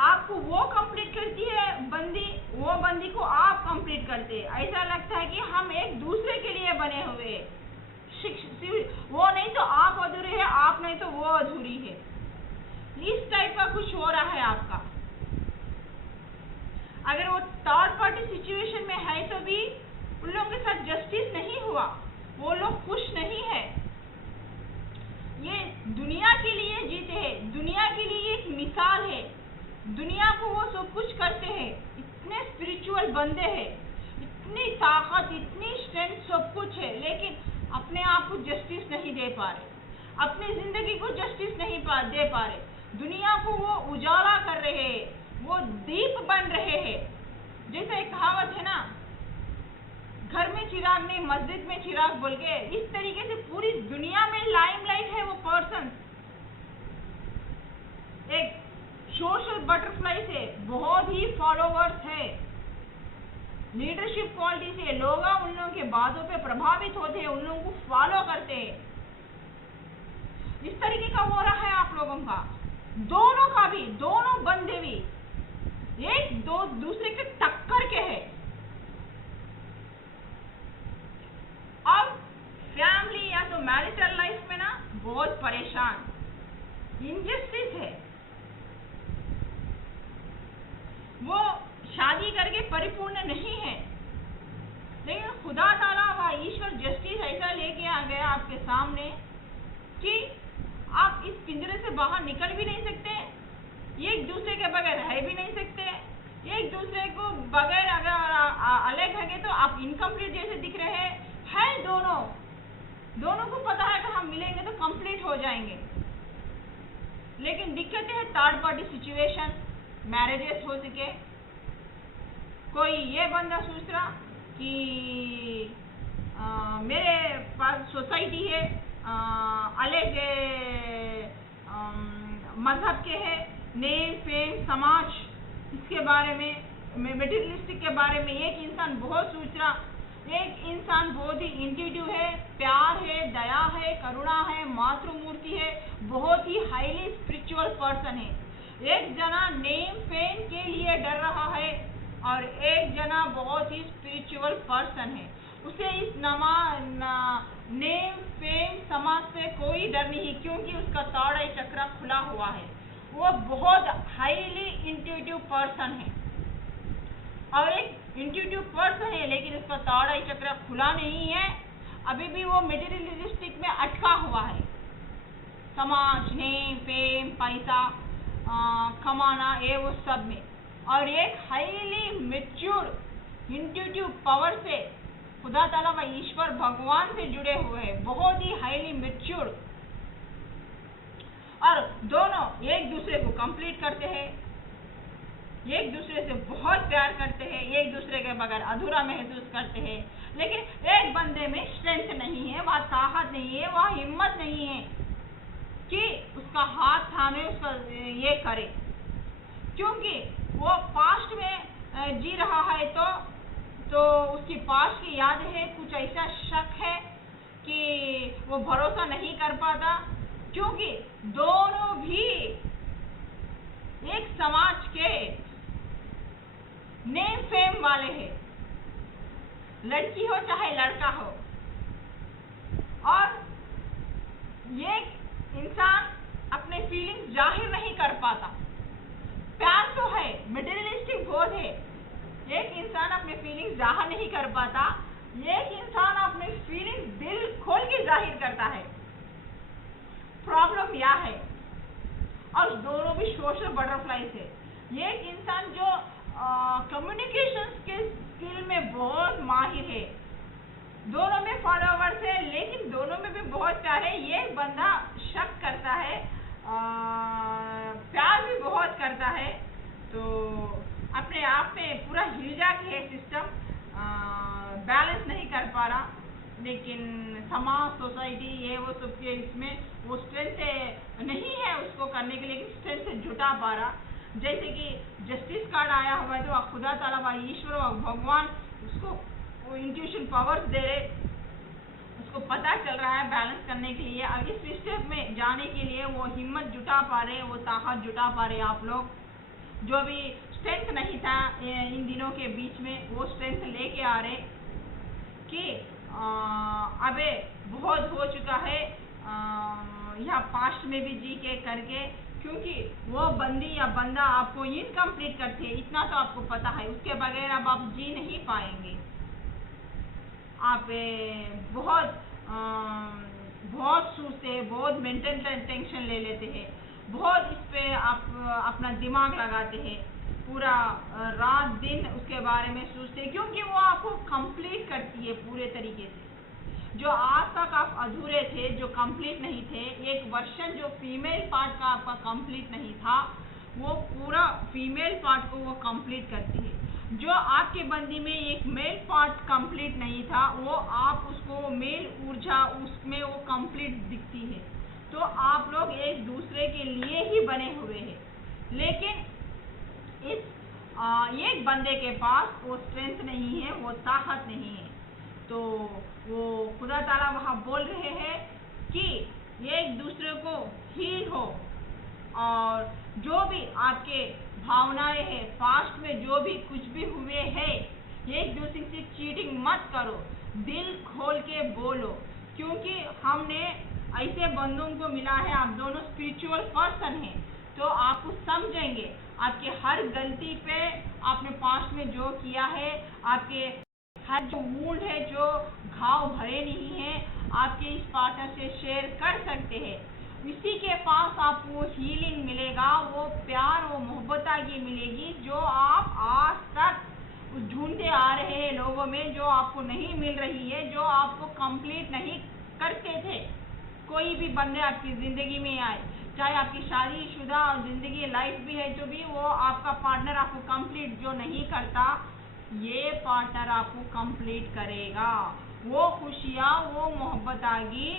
आपको वो कंप्लीट करती है बंदी, वो बंदी को आप कंप्लीट करते हैं। ऐसा लगता है कि हम एक दूसरे के लिए बने हुए हैं। वो नहीं तो आप अधूरे हैं, आप नहीं तो वो अधूरी है। इस टाइप का कुछ हो रहा है आपका। अगर वो थर्ड पार्टी सिचुएशन में है तो भी उन लोगों के साथ जस्टिस नहीं हुआ, वो लोग खुश नहीं है। ये दुनिया के लिए जीते हैं, दुनिया के लिए एक मिसाल है। दुनिया को वो सब कुछ करते हैं, इतने स्पिरिचुअल बंदे हैं, इतनी ताकत, इतनी स्ट्रेंथ, सब कुछ है, लेकिन अपने आप को जस्टिस नहीं दे पा रहे, अपनी जिंदगी को जस्टिस नहीं दे पा रहे। दुनिया को वो उजाला कर रहे हैं, वो दीप बन रहे हैं। जैसे एक कहावत है ना, घर में चिराग नहीं मस्जिद में चिराग बोल के, इस तरीके से पूरी दुनिया में लाइमलाइट है वो पर्सन। एक सोशल बटरफ्लाई से बहुत ही फॉलोवर्स है, लीडरशिप क्वालिटी से लोग उन लोगों के बातों पे प्रभावित होते हैं, उन लोगों को फॉलो करते हैं। इस तरीके का हो रहा है आप लोगों का, दोनों का भी, दोनों बंदे भी एक दो दूसरे के टक्कर के हैं। अब फैमिली या तो मैरिटल लाइफ में ना बहुत परेशान, इनजस्टिस है। वो शादी करके परिपूर्ण नहीं है, लेकिन खुदा ताला व ईश्वर जस्टिस ऐसा लेके आ गया आपके सामने कि आप इस पिंजरे से बाहर निकल भी नहीं सकते, एक दूसरे के बगैर रह भी नहीं सकते। एक दूसरे को बगैर अगर अलग है तो आप इनकम्प्लीट जैसे दिख रहे हैं। दोनों को पता है कि हम मिलेंगे तो कंप्लीट हो जाएंगे, लेकिन दिक्कत है थर्ड पार्टी सिचुएशन। मैरिजेस हो सके, कोई ये बंदा सोच रहा कि मेरे पास सोसाइटी है, अलग मजहब के है, नेम फेम समाज, इसके बारे में मेटीरियलिस्टिक के बारे में एक इंसान बहुत सोच रहा। एक इंसान बहुत ही इंट्यूटिव है, प्यार है, दया है, करुणा है, मातृमूर्ति है, बहुत ही हाईली स्पिरिचुअल पर्सन है। एक जना नेम फेम के लिए डर रहा है और एक जना बहुत ही स्पिरिचुअल पर्सन है, उसे इस नेम फेम समाज से कोई डर नहीं, क्योंकि उसका थर्ड आई चक्र खुला हुआ है। वो बहुत हाईली इंट्यूटिव पर्सन है और एक इंट्यूटिव पर्सन है, लेकिन उसका थर्ड आई चक्र खुला नहीं है। अभी भी वो मेटीरियलिस्टिक में अटका हुआ है। समाज, नेम फेम, पैसा कमाना, ये वो सब में। और एक हाईली मैच्योर इंट्यूटिव पावर से खुदा ताला व ईश्वर भगवान से जुड़े हुए हैं, बहुत ही हाईली मैच्योर। और दोनों एक दूसरे को कंप्लीट करते हैं, एक दूसरे से बहुत प्यार करते हैं, एक दूसरे के बगैर अधूरा महसूस करते हैं। लेकिन एक बंदे में स्ट्रेंथ नहीं है, वह ताकत नहीं है, वह हिम्मत नहीं है कि उसका हाथ थामे, उसका ये करे, क्योंकि वो पास्ट में जी रहा है तो उसकी पास्ट की याद है, कुछ ऐसा शक है कि वो भरोसा नहीं कर पाता, क्योंकि दोनों भी एक समाज के नेम फेम वाले हैं, लड़की हो चाहे लड़का हो। और ये इंसान अपने फीलिंग्स जाहिर नहीं कर पाता। प्यार तो है, मटेरियलिस्टिक बहुत है, एक इंसान अपने फीलिंग्स जाहिर नहीं कर पाता, एक इंसान अपने फीलिंग्स दिल खोल के जाहिर करता है। प्रॉब्लम यह है। और दोनों भी सोशल बटरफ्लाई थे। ये एक इंसान जो कम्युनिकेशन स्किल में बहुत माहिर है, दोनों में फॉलोवर्स है, लेकिन दोनों में भी बहुत प्यार है। ये बंदा शक करता है, प्यार भी बहुत करता है, तो अपने आप में पूरा हिल जाके है सिस्टम, बैलेंस नहीं कर पा रहा, लेकिन समाज सोसाइटी ये वो सबके इसमें वो स्ट्रेंथ नहीं है उसको करने के लिए, लेकिन स्ट्रेंथ से जुटा पा रहा। जैसे कि जस्टिस कार्ड आया हुआ है तो खुदा ताला व ईश्वर व भगवान उसको इंट्यूशन पावर्स दे रहे, उसको पता चल रहा है बैलेंस करने के लिए। अब इस स्टेप में जाने के लिए वो हिम्मत जुटा पा रहे, वो ताकत जुटा पा रहे। आप लोग जो भी स्ट्रेंथ नहीं था इन दिनों के बीच में, वो स्ट्रेंथ लेके आ रहे कि अबे बहुत हो चुका है यहाँ पास्ट में भी जी के करके, क्योंकि वो बंदी या बंदा आपको इनकम्प्लीट करते हैं, इतना तो आपको पता है, उसके बगैर अब आप जी नहीं पाएंगे। आप बहुत सोचते हैं, बहुत मेंटल टेंशन ले लेते हैं, बहुत इस पे आप अपना दिमाग लगाते हैं, पूरा रात दिन उसके बारे में सोचते हैं, क्योंकि वो आपको कंप्लीट करती है पूरे तरीके से। जो आज तक आप अधूरे थे, जो कंप्लीट नहीं थे, एक वर्षन जो फीमेल पार्ट का आपका कंप्लीट नहीं था, वो पूरा फीमेल पार्ट को वो कंप्लीट करती है। जो आपके बंदी में एक मेल पार्ट कंप्लीट नहीं था, वो आप उसको मेल ऊर्जा उसमें वो कंप्लीट दिखती है। तो आप लोग एक दूसरे के लिए ही बने हुए हैं, लेकिन एक बंदे के पास वो स्ट्रेंथ नहीं है, वो ताकत नहीं है। तो वो खुदा ताला वहाँ बोल रहे हैं कि ये एक दूसरे को हील हो, और जो भी आपके भावनाएं हैं, पास्ट में जो भी कुछ भी हुए हैं, एक दूसरे से चीटिंग मत करो, दिल खोल के बोलो, क्योंकि हमने ऐसे बंदों को मिला है, आप दोनों स्पिरिचुअल पर्सन हैं, तो आपको समझेंगे आपके हर गलती पे, आपने पास्ट में जो किया है, आपके हर जो वुंड है, जो घाव भरे नहीं है, आपके इस पार्टनर से शेयर कर सकते हैं। इसी के पास आपको हीलिंग मिलेगा, वो प्यार, वो मोहब्बत ये मिलेगी जो आप आज तक ढूंढते आ रहे हैं लोगों में, जो आपको नहीं मिल रही है, जो आपको कंप्लीट नहीं करते थे। कोई भी बंदे आपकी जिंदगी में आए, चाहे आपकी शादीशुदा जिंदगी लाइफ भी है, जो भी वो आपका पार्टनर आपको कंप्लीट जो नहीं करता, ये पार्टनर आपको कंप्लीट करेगा। वो खुशियाँ, वो मोहब्बत आगी,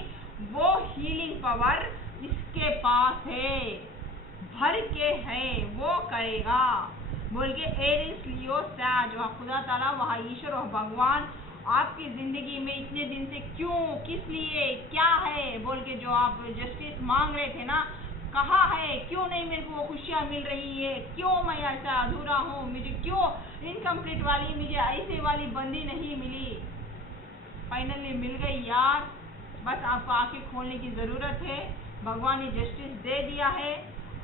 वो हीलिंग पावर इसके पास है, भर के है, वो करेगा बोल के एरिस लियो सैज। वहाँ खुदा ताला, वहाँ ईश्वर और भगवान आपकी जिंदगी में इतने दिन से क्यों, किस लिए, क्या है बोल के जो आप जस्टिस मांग रहे थे ना, कहा है क्यों नहीं मेरे को वो खुशियाँ मिल रही है, क्यों मैं ऐसा अधूरा हूँ, मुझे क्यों इनकम्प्लीट वाली, मुझे ऐसे वाली बंदी नहीं मिली। फाइनली मिल गई यार, बस आपको आंखें खोलने की ज़रूरत है। भगवान ने जस्टिस दे दिया है,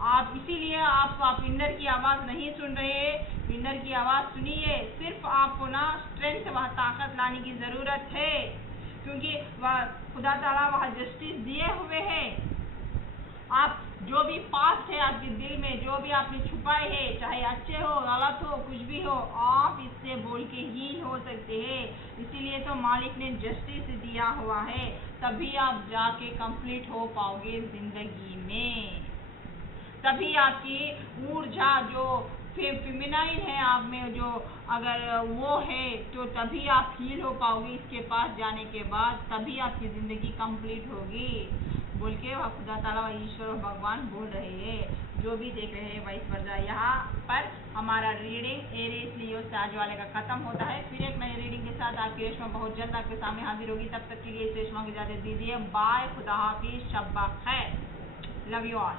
आप इसीलिए आप इंदर की आवाज़ नहीं सुन रहे, इंदर की आवाज़ सुनिए। सिर्फ आपको ना स्ट्रेंथ व ताकत लाने की ज़रूरत है, क्योंकि वह खुदा ताला वह जस्टिस दिए हुए हैं। आप जो भी पास्ट है आपके दिल में, जो भी आपने छुपाए हैं, चाहे अच्छे हो, गलत हो, कुछ भी हो, आप इससे बोल के हील हो सकते हैं। इसीलिए तो मालिक ने जस्टिस दिया हुआ है, तभी आप जाके कंप्लीट हो पाओगे जिंदगी में, तभी आपकी ऊर्जा जो फेमिनाइन है आप में, जो अगर वो है, तो तभी आप हील हो पाओगे इसके पास जाने के बाद, तभी आपकी ज़िंदगी कंप्लीट होगी बोल के वह खुदा ताला व ईश्वर और भगवान बोल रहे हैं। जो भी देख रहे हैं वाइस वर्सा, यहाँ पर हमारा रीडिंग एरीज लियो सैज वाले का खत्म होता है। फिर एक नई रीडिंग के साथ आपकी रेशमा बहुत जल्द आपके सामने हाजिर होगी। तब तक के लिए रेशमा को इजाजत दीजिए। बाय, खुदा हाफिज, शब्बा खैर, लव यू ऑल।